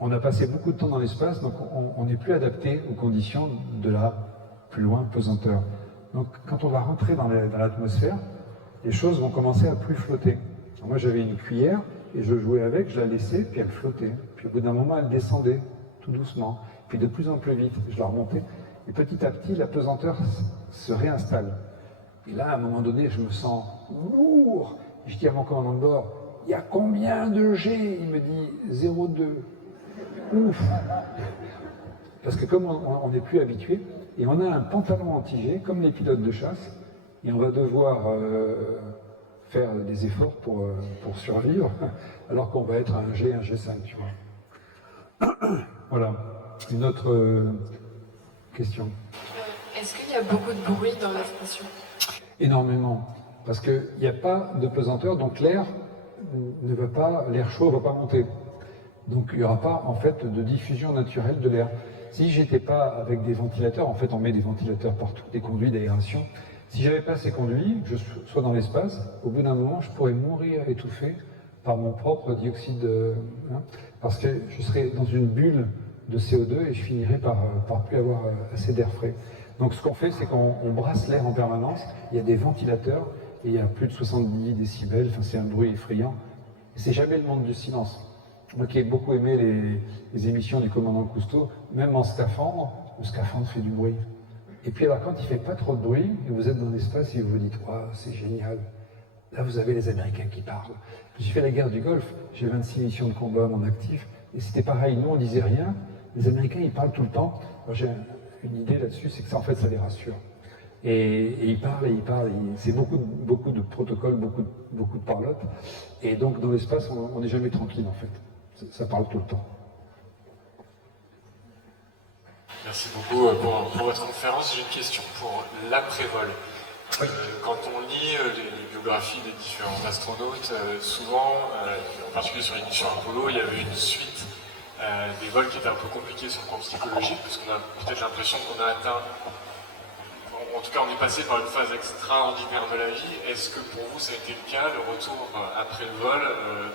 on a passé beaucoup de temps dans l'espace, donc on n'est plus adapté aux conditions de la plus loin pesanteur. Donc quand on va rentrer dans l'atmosphère, les choses vont commencer à plus flotter. Alors moi j'avais une cuillère et je jouais avec, je la laissais, puis elle flottait. Puis au bout d'un moment elle descendait, tout doucement, puis de plus en plus vite, je la remontais. Et petit à petit la pesanteur se réinstalle. Et là à un moment donné je me sens lourd. Je dis à mon commandant de bord, il y a combien de G? Il me dit 0,2. Ouf! Parce que comme on n'est plus habitué, et on a un pantalon anti-G, comme les pilotes de chasse, et on va devoir faire des efforts pour survivre, alors qu'on va être à un G, un G5, tu vois. Voilà. Une autre question. Est-ce qu'il y a beaucoup de bruit dans la station? Énormément. Parce qu'il n'y a pas de pesanteur, donc l'air chaud ne va pas monter. Donc il n'y aura pas en fait de diffusion naturelle de l'air. Si j'étais pas avec des ventilateurs, en fait on met des ventilateurs partout, des conduits d'aération. Si j'avais pas ces conduits, que je sois dans l'espace, au bout d'un moment je pourrais mourir étouffé par mon propre dioxyde, parce que je serais dans une bulle de CO2 et je finirais par plus avoir assez d'air frais. Donc ce qu'on fait, c'est qu'on brasse l'air en permanence, il y a des ventilateurs, et il y a plus de 70 décibels, enfin c'est un bruit effrayant. Et c'est jamais le monde du silence. Moi qui ai beaucoup aimé les émissions du commandant Cousteau, même en scaphandre, le scaphandre fait du bruit. Et puis alors quand il fait pas trop de bruit, et vous êtes dans l'espace et vous vous dites « Waouh, c'est génial !» Là vous avez les Américains qui parlent. J'ai fait la guerre du Golfe, j'ai 26 missions de combat à mon actif, et c'était pareil, nous on disait rien, les Américains ils parlent tout le temps. Alors j'ai une idée là-dessus, c'est que ça en fait ça les rassure. Et ils parlent, c'est beaucoup de protocoles, beaucoup de parlotte. Et donc dans l'espace, on n'est jamais tranquille en fait. Ça parle tout le temps. Merci beaucoup pour votre conférence. J'ai une question pour l'après-vol. Oui. Quand on lit les biographies des différents astronautes, souvent, en particulier sur les missions Apollo, il y avait une suite des vols qui étaient un peu compliqués sur le plan psychologique, parce qu'on a peut-être l'impression qu'on a atteint, en tout cas on est passé par une phase extraordinaire de la vie. Est-ce que pour vous ça a été le cas, le retour après le vol,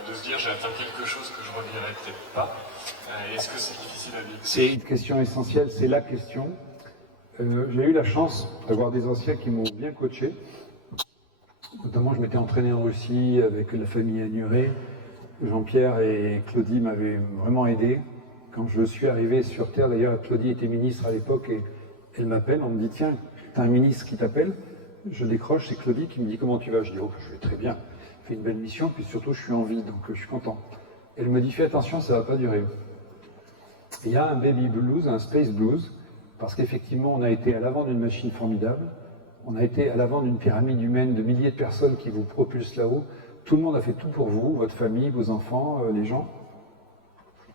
de se dire j'ai atteint quelque chose que je ne reverrai peut-être pas? Est-ce que c'est difficile à vivre? C'est une question essentielle, c'est la question. J'ai eu la chance d'avoir des anciens qui m'ont bien coaché. Notamment, je m'étais entraîné en Russie avec la famille Agnuret. Jean-Pierre et Claudie m'avaient vraiment aidé. Quand je suis arrivé sur Terre, d'ailleurs, Claudie était ministre à l'époque et elle m'appelle, on me dit tiens, t'as un ministre qui t'appelle. Je décroche, c'est Claudie qui me dit comment tu vas. Je dis oh, je vais très bien. J'ai fait une belle mission, puis surtout je suis en vie, donc je suis content. Elle me dit fais attention, ça va pas durer. Il y a un baby blues, un space blues, parce qu'effectivement, on a été à l'avant d'une machine formidable, on a été à l'avant d'une pyramide humaine de milliers de personnes qui vous propulsent là-haut. Tout le monde a fait tout pour vous, votre famille, vos enfants, les gens.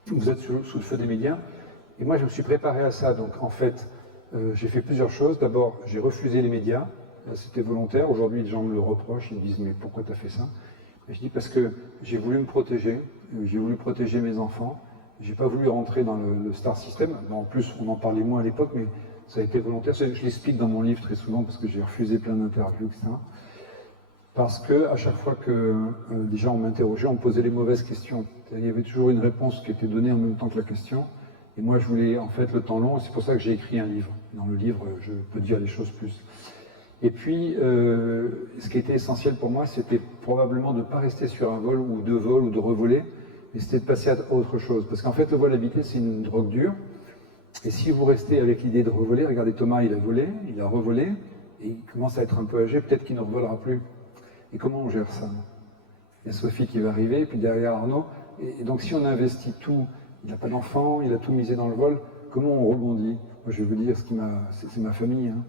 Vous êtes sous le feu des médias. Et moi, je me suis préparé à ça. Donc, en fait, j'ai fait plusieurs choses. D'abord, j'ai refusé les médias. C'était volontaire. Aujourd'hui, les gens me le reprochent. Ils me disent, mais pourquoi tu as fait ça? Et je dis, parce que j'ai voulu me protéger. J'ai voulu protéger mes enfants. J'ai pas voulu rentrer dans le star system. Bon, en plus, on en parlait moins à l'époque, mais ça a été volontaire. Je l'explique dans mon livre très souvent parce que j'ai refusé plein d'interviews, etc. Parce que à chaque fois que les gens m'interrogeaient, on me posait les mauvaises questions. Il y avait toujours une réponse qui était donnée en même temps que la question. Et moi, je voulais en fait le temps long. Et c'est pour ça que j'ai écrit un livre. Dans le livre, je peux dire les choses plus. Et puis, ce qui était essentiel pour moi, c'était probablement de ne pas rester sur un vol ou deux vols ou de revoler, mais c'était de passer à autre chose. Parce qu'en fait, le vol habité, c'est une drogue dure. Et si vous restez avec l'idée de revoler, regardez Thomas, il a volé, il a revolé, et il commence à être un peu âgé, peut-être qu'il ne revolera plus. Et comment on gère ça? Il y a Sophie qui va arriver, et puis derrière Arnaud. Et donc si on investit tout, il n'a pas d'enfant, il a tout misé dans le vol, comment on rebondit? Moi je vais vous dire, c'est ma famille. Hein.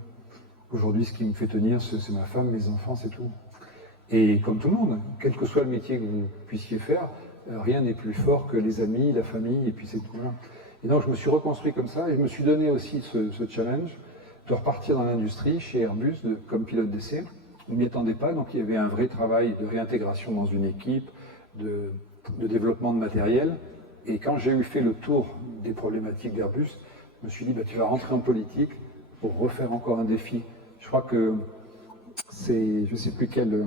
Aujourd'hui, ce qui me fait tenir, c'est ma femme, mes enfants, c'est tout. Et comme tout le monde, quel que soit le métier que vous puissiez faire, rien n'est plus fort que les amis, la famille, et puis c'est tout. Là. Et donc je me suis reconstruit comme ça, et je me suis donné aussi ce challenge de repartir dans l'industrie, chez Airbus, comme pilote d'essai. On ne m'y attendait pas, donc il y avait un vrai travail de réintégration dans une équipe, de développement de matériel. Et quand j'ai eu fait le tour des problématiques d'Airbus, je me suis dit, bah, tu vas rentrer en politique pour refaire encore un défi. Je crois que c'est, je ne sais plus quel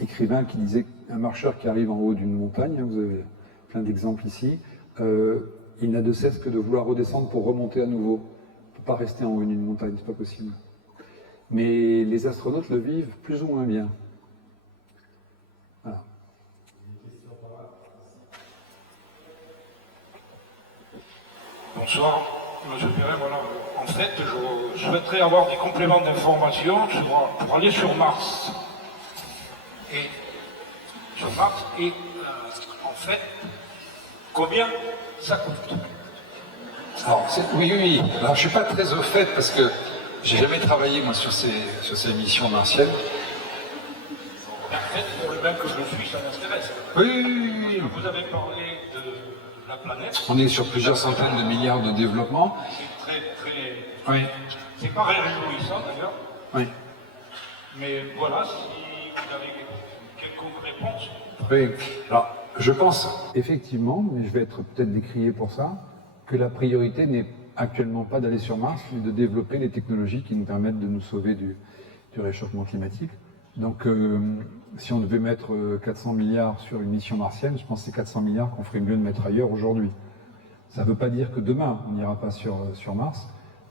écrivain qui disait qu'un marcheur qui arrive en haut d'une montagne, hein, vous avez plein d'exemples ici, il n'a de cesse que de vouloir redescendre pour remonter à nouveau. On ne peut pas rester en haut d'une montagne, c'est pas possible. Mais les astronautes le vivent plus ou moins bien. Voilà. Bonsoir, M. Perrin. Voilà. En fait, je souhaiterais avoir des compléments d'information pour aller sur Mars. En fait, combien ça coûte? Alors, oui. Alors, je ne suis pas très au fait parce que j'ai jamais travaillé moi sur ces missions martiennes. En fait, pour le même que je suis, ça m'intéresse. Oui. Vous avez parlé de la planète. On est sur plusieurs centaines de milliards de développements. C'est très... Oui. C'est pas réjouissant d'ailleurs. Oui. Mais voilà, si vous avez quelconque réponse. Oui. Alors, Je pense effectivement, mais je vais être peut-être décrié pour ça, que la priorité n'est actuellement pas d'aller sur Mars, mais de développer les technologies qui nous permettent de nous sauver du réchauffement climatique. Donc si on devait mettre 400 milliards sur une mission martienne, je pense que c'est 400 milliards qu'on ferait mieux de mettre ailleurs aujourd'hui. Ça ne veut pas dire que demain, on n'ira pas sur Mars.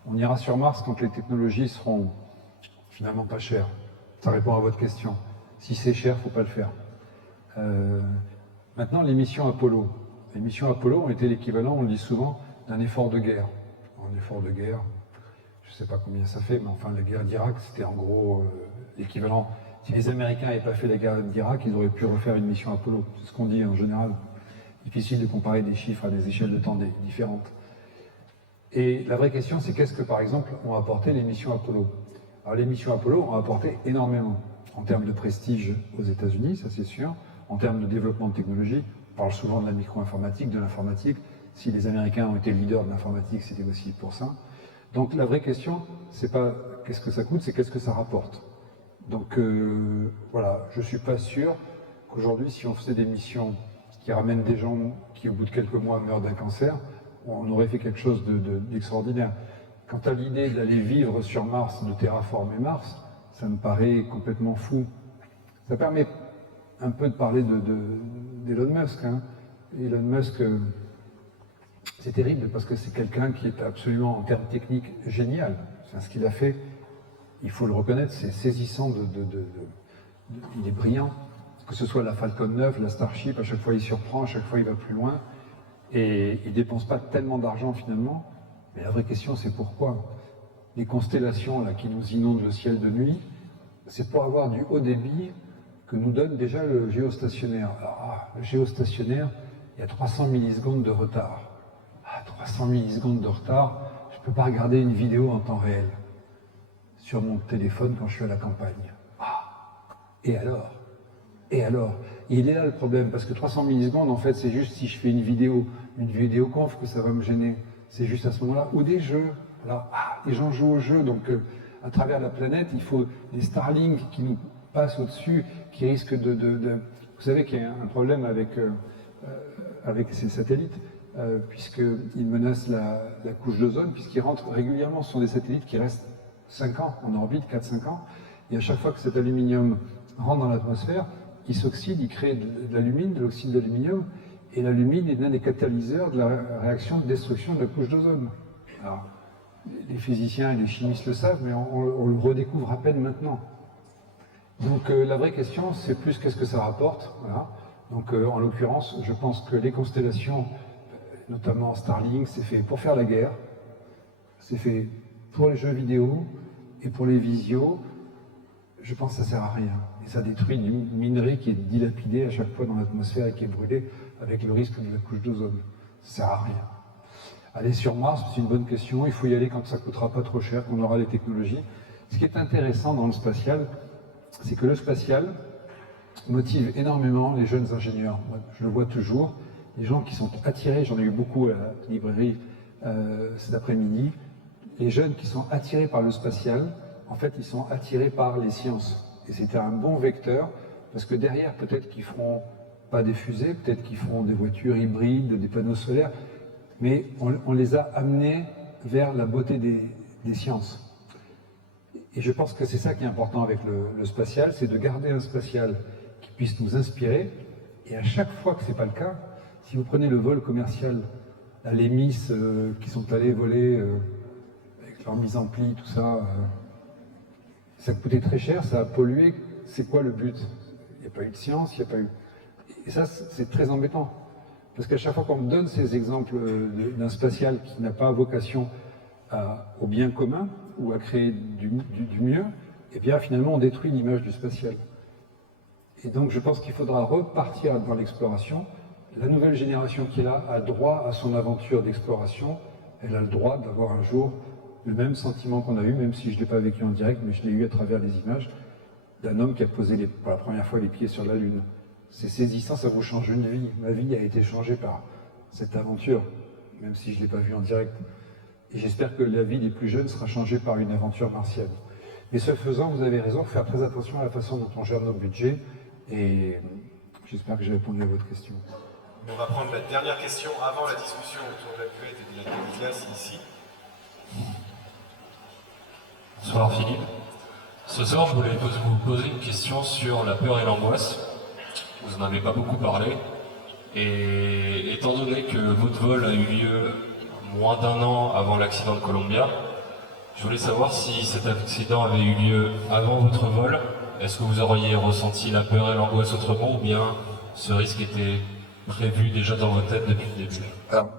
On ira sur Mars quand les technologies seront finalement pas chères. Ça répond à votre question. Si c'est cher, il ne faut pas le faire. Maintenant, les missions Apollo. Les missions Apollo ont été l'équivalent, on le dit souvent, d'un effort de guerre. Un effort de guerre, je ne sais pas combien ça fait, mais enfin, la guerre d'Irak, c'était en gros l'équivalent. Si les Américains n'avaient pas fait la guerre d'Irak, ils auraient pu refaire une mission Apollo. C'est ce qu'on dit en général. Difficile de comparer des chiffres à des échelles de temps différentes. Et la vraie question, c'est qu'est-ce que, par exemple, ont apporté les missions Apollo? Alors, les missions Apollo ont apporté énormément en termes de prestige aux États-Unis, ça c'est sûr, en termes de développement de technologie. On parle souvent de la micro-informatique, de l'informatique. Si les Américains ont été leaders de l'informatique, c'était aussi pour ça. Donc la vraie question, c'est pas qu'est-ce que ça coûte, c'est qu'est-ce que ça rapporte. Donc voilà, je suis pas sûr qu'aujourd'hui, si on faisait des missions qui ramènent des gens qui, au bout de quelques mois, meurent d'un cancer, on aurait fait quelque chose d'extraordinaire. Quant à l'idée d'aller vivre sur Mars, de terraformer Mars, ça me paraît complètement fou. Ça permet un peu de parler d'Elon Musk. Hein. Elon Musk, c'est terrible parce que c'est quelqu'un qui est absolument, en termes techniques, génial. Enfin, ce qu'il a fait, il faut le reconnaître, c'est saisissant, il est brillant. Que ce soit la Falcon 9, la Starship, à chaque fois il surprend, à chaque fois il va plus loin. Et il ne dépense pas tellement d'argent finalement. Mais la vraie question, c'est pourquoi? Les constellations là, qui nous inondent le ciel de nuit, c'est pour avoir du haut débit que nous donne déjà le géostationnaire. Alors, le géostationnaire, il y a 300 millisecondes de retard. 300 millisecondes de retard, je ne peux pas regarder une vidéo en temps réel sur mon téléphone quand je suis à la campagne. Et alors? Et alors? Il est là le problème, parce que 300 millisecondes, en fait, c'est juste si je fais une vidéoconf que ça va me gêner. C'est juste à ce moment-là. Ou des jeux. Alors, les gens jouent aux jeux, donc à travers la planète, il faut des Starlink qui nous passent au-dessus, qui risquent Vous savez qu'il y a un problème avec ces satellites, puisqu'ils menacent la couche d'ozone, puisqu'ils rentrent régulièrement. Ce sont des satellites qui restent 5 ans en orbite, 4-5 ans, et à chaque fois que cet aluminium rentre dans l'atmosphère, il s'oxyde, il crée de l'alumine, de l'oxyde d'aluminium, et l'alumine est l'un des catalyseurs de la réaction de destruction de la couche d'ozone. Alors, les physiciens et les chimistes le savent, mais on le redécouvre à peine maintenant. Donc la vraie question, c'est plus qu'est-ce que ça rapporte. Voilà. Donc en l'occurrence, je pense que les constellations, notamment Starlink, c'est fait pour faire la guerre, c'est fait pour les jeux vidéo et pour les visios. Je pense que ça sert à rien. Et ça détruit une minerai qui est dilapidée à chaque fois dans l'atmosphère et qui est brûlée avec le risque de la couche d'ozone. Ça sert à rien. Aller sur Mars, c'est une bonne question. Il faut y aller quand ça coûtera pas trop cher, qu'on aura les technologies. Ce qui est intéressant dans le spatial, c'est que le spatial motive énormément les jeunes ingénieurs. Moi, je le vois toujours. Les gens qui sont attirés, j'en ai eu beaucoup à la librairie cet après-midi, les jeunes qui sont attirés par le spatial, en fait, ils sont attirés par les sciences. Et c'était un bon vecteur, parce que derrière, peut-être qu'ils feront pas des fusées, peut-être qu'ils feront des voitures hybrides, des panneaux solaires, mais on les a amenés vers la beauté des sciences. Et je pense que c'est ça qui est important avec le spatial, c'est de garder un spatial qui puisse nous inspirer. Et à chaque fois que c'est pas le cas, si vous prenez le vol commercial, là, les Miss qui sont allés voler avec leur mise en pli, tout ça, ça coûtait très cher, ça a pollué. C'est quoi le but? Il n'y a pas eu de science, il n'y a pas eu... Et ça, c'est très embêtant. Parce qu'à chaque fois qu'on me donne ces exemples d'un spatial qui n'a pas vocation au bien commun ou à créer du mieux, eh bien finalement on détruit l'image du spatial. Et donc je pense qu'il faudra repartir dans l'exploration. La nouvelle génération qui est là a droit à son aventure d'exploration. Elle a le droit d'avoir un jour le même sentiment qu'on a eu, même si je ne l'ai pas vécu en direct, mais je l'ai eu à travers les images d'un homme qui a posé pour la première fois les pieds sur la Lune. C'est saisissant, ça vous change une vie. Ma vie a été changée par cette aventure, même si je ne l'ai pas vue en direct. Et j'espère que la vie des plus jeunes sera changée par une aventure martienne. Mais ce faisant, vous avez raison, faire très attention à la façon dont on gère nos budgets. Et J'espère que j'ai répondu à votre question. On va prendre la dernière question avant la discussion autour de la cuvette et de la dédicace ici. Bonsoir Philippe. Ce soir, je voulais vous poser une question sur la peur et l'angoisse. Vous n'en avez pas beaucoup parlé. Et étant donné que votre vol a eu lieu moins d'un an avant l'accident de Columbia, je voulais savoir si cet accident avait eu lieu avant votre vol. Est-ce que vous auriez ressenti la peur et l'angoisse autrement, ou bien ce risque était prévu déjà dans votre tête depuis le début? Alors,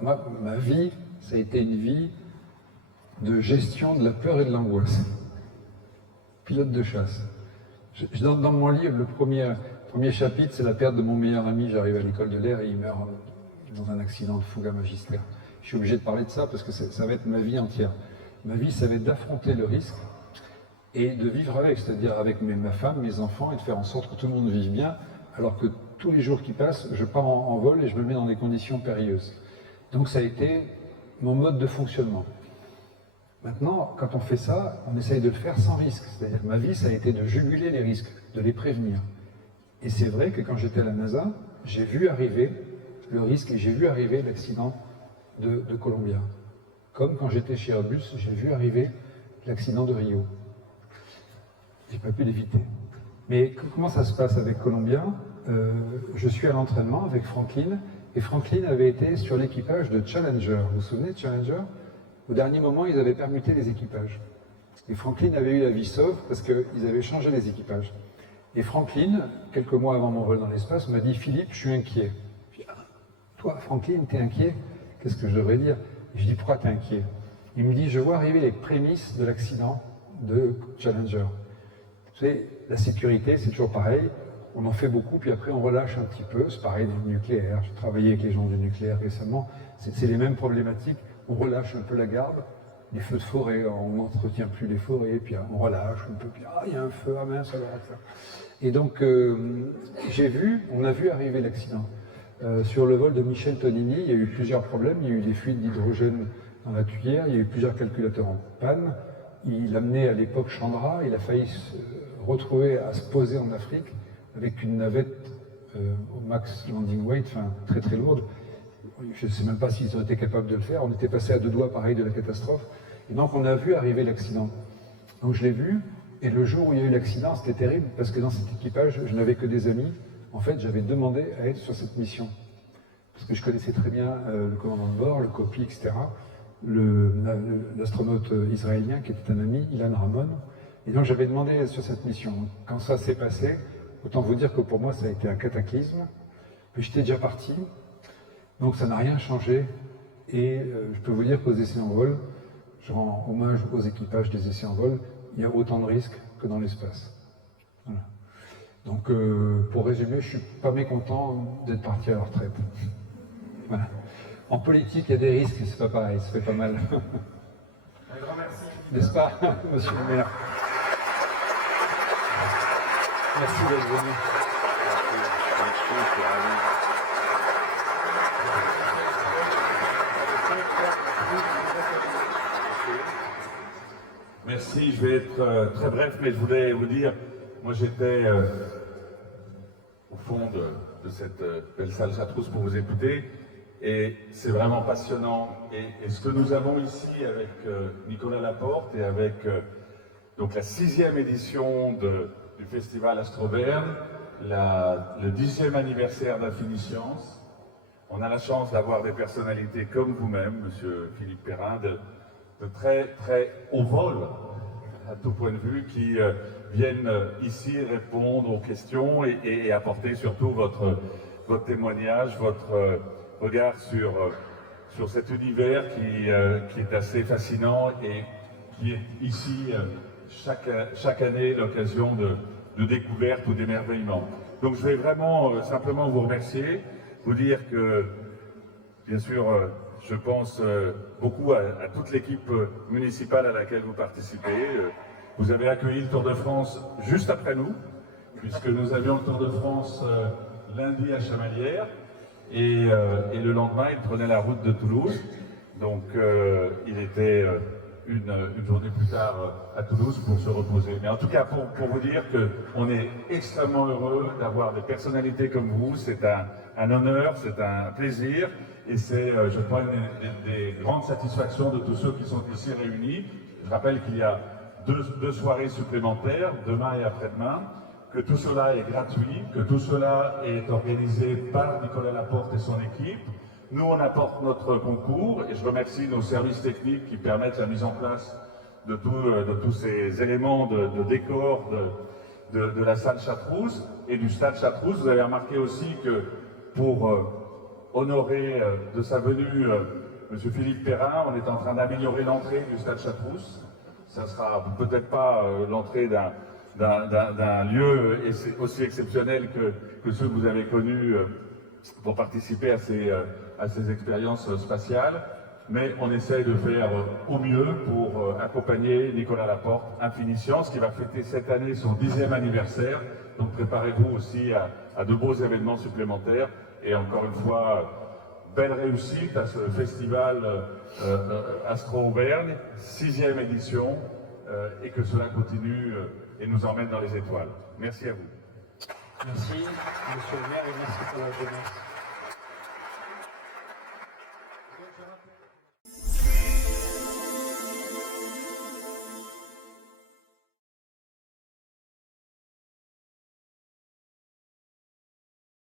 ma vie, ça a été une vie de gestion de la peur et de l'angoisse. Pilote de chasse. Dans mon livre, le premier chapitre, c'est la perte de mon meilleur ami. J'arrive à l'école de l'air et il meurt dans un accident de Fuga Magister. Je suis obligé de parler de ça parce que ça va être ma vie entière. Ma vie, ça va être d'affronter le risque et de vivre avec, c'est-à-dire avec ma femme, mes enfants, et de faire en sorte que tout le monde vive bien, alors que tous les jours qui passent, je pars en vol et je me mets dans des conditions périlleuses. Donc ça a été mon mode de fonctionnement. Maintenant, quand on fait ça, on essaye de le faire sans risque. C'est-à-dire que ma vie, ça a été de juguler les risques, de les prévenir. Et c'est vrai que quand j'étais à la NASA, j'ai vu arriver le risque et j'ai vu arriver l'accident de Columbia. Comme quand j'étais chez Airbus, j'ai vu arriver l'accident de Rio. J'ai pas pu l'éviter. Mais comment ça se passe avec Columbia? Je suis à l'entraînement avec Franklin, et Franklin avait été sur l'équipage de Challenger. Vous vous souvenez de Challenger? Au dernier moment, ils avaient permuté les équipages. Et Franklin avait eu la vie sauve parce qu'ils avaient changé les équipages. Et Franklin, quelques mois avant mon vol dans l'espace, m'a dit « Philippe, je suis inquiet. » Je dis « Toi, Franklin, t'es inquiet? Qu'est-ce que je devrais dire ?» Et je dis « Pourquoi t'es inquiet ?» Il me dit « Je vois arriver les prémices de l'accident de Challenger. » Vous savez, la sécurité, c'est toujours pareil. On en fait beaucoup, puis après on relâche un petit peu. C'est pareil dans le nucléaire. J'ai travaillé avec les gens du nucléaire récemment. C'est les mêmes problématiques. On relâche un peu la garde. Les feux de forêt, on n'entretient plus les forêts, puis on relâche un peu, puis il y a un feu, ah mince, alors ça. Et donc, on a vu arriver l'accident. Sur le vol de Michel Tonini, il y a eu plusieurs problèmes. Il y a eu des fuites d'hydrogène dans la tuyère, il y a eu plusieurs calculateurs en panne. Il amenait à l'époque Chandra, il a failli se retrouver à se poser en Afrique avec une navette au max landing weight, enfin très très lourde. Je ne sais même pas s'ils ont été capables de le faire. On était passé à deux doigts, pareil, de la catastrophe. Et donc, on a vu arriver l'accident. Donc, je l'ai vu. Et le jour où il y a eu l'accident, c'était terrible parce que dans cet équipage, je n'avais que des amis. En fait, j'avais demandé à être sur cette mission. Parce que je connaissais très bien le commandant de bord, le copie, etc. L'astronaute israélien qui était un ami, Ilan Ramon. Et donc, j'avais demandé à être sur cette mission. Quand ça s'est passé, autant vous dire que pour moi, ça a été un cataclysme. Puis j'étais déjà parti. Donc ça n'a rien changé, et je peux vous dire qu'aux essais en vol, je rends hommage aux équipages des essais en vol, il y a autant de risques que dans l'espace. Voilà. Donc pour résumer, je ne suis pas mécontent d'être parti à la retraite. Voilà. En politique, il y a des risques, c'est pas pareil, ça fait pas mal. Un grand merci. N'est-ce pas, monsieur le maire? Merci d'être venu. Merci, je vais être très bref, mais je voulais vous dire, moi j'étais au fond de cette belle salle Chartreuse pour vous écouter, et c'est vraiment passionnant. Et ce que nous avons ici avec Nicolas Laporte et avec donc la 6e édition du festival Astroverne, le 10e anniversaire d'Infiniscience, on a la chance d'avoir des personnalités comme vous-même, monsieur Philippe Perrin, de très très haut vol, à tout point de vue, qui viennent ici répondre aux questions et apporter surtout votre témoignage, votre regard sur cet univers qui est assez fascinant et qui est ici chaque année l'occasion de découverte ou d'émerveillement. Donc je vais vraiment simplement vous remercier, vous dire que, bien sûr, je pense beaucoup à toute l'équipe municipale à laquelle vous participez. Vous avez accueilli le Tour de France juste après nous, puisque nous avions le Tour de France lundi à Chamalières, et le lendemain, il prenait la route de Toulouse. Donc il était une journée plus tard à Toulouse pour se reposer. Mais en tout cas, pour vous dire qu'on est extrêmement heureux d'avoir des personnalités comme vous. C'est un honneur, c'est un plaisir et c'est, je crois, une des grandes satisfactions de tous ceux qui sont ici réunis. Je rappelle qu'il y a deux soirées supplémentaires, demain et après-demain, que tout cela est gratuit, que tout cela est organisé par Nicolas Laporte et son équipe. Nous, on apporte notre concours et je remercie nos services techniques qui permettent la mise en place de tous ces éléments de décor de la salle Chartreuse et du stade Chartreuse. Vous avez remarqué aussi que pour honorer de sa venue M. Philippe Perrin, on est en train d'améliorer l'entrée du stade Chartreuse. Ça sera peut-être pas l'entrée d'un lieu aussi exceptionnel que ceux que vous avez connus pour participer à ces expériences spatiales, mais on essaye de faire au mieux pour accompagner Nicolas Laporte, Infiniscience, qui va fêter cette année son 10e anniversaire. Donc préparez-vous aussi à de beaux événements supplémentaires. Et encore une fois, belle réussite à ce festival Astro Auvergne, 6e édition, et que cela continue et nous emmène dans les étoiles. Merci à vous. Merci, monsieur le maire, et merci pour la jeunesse.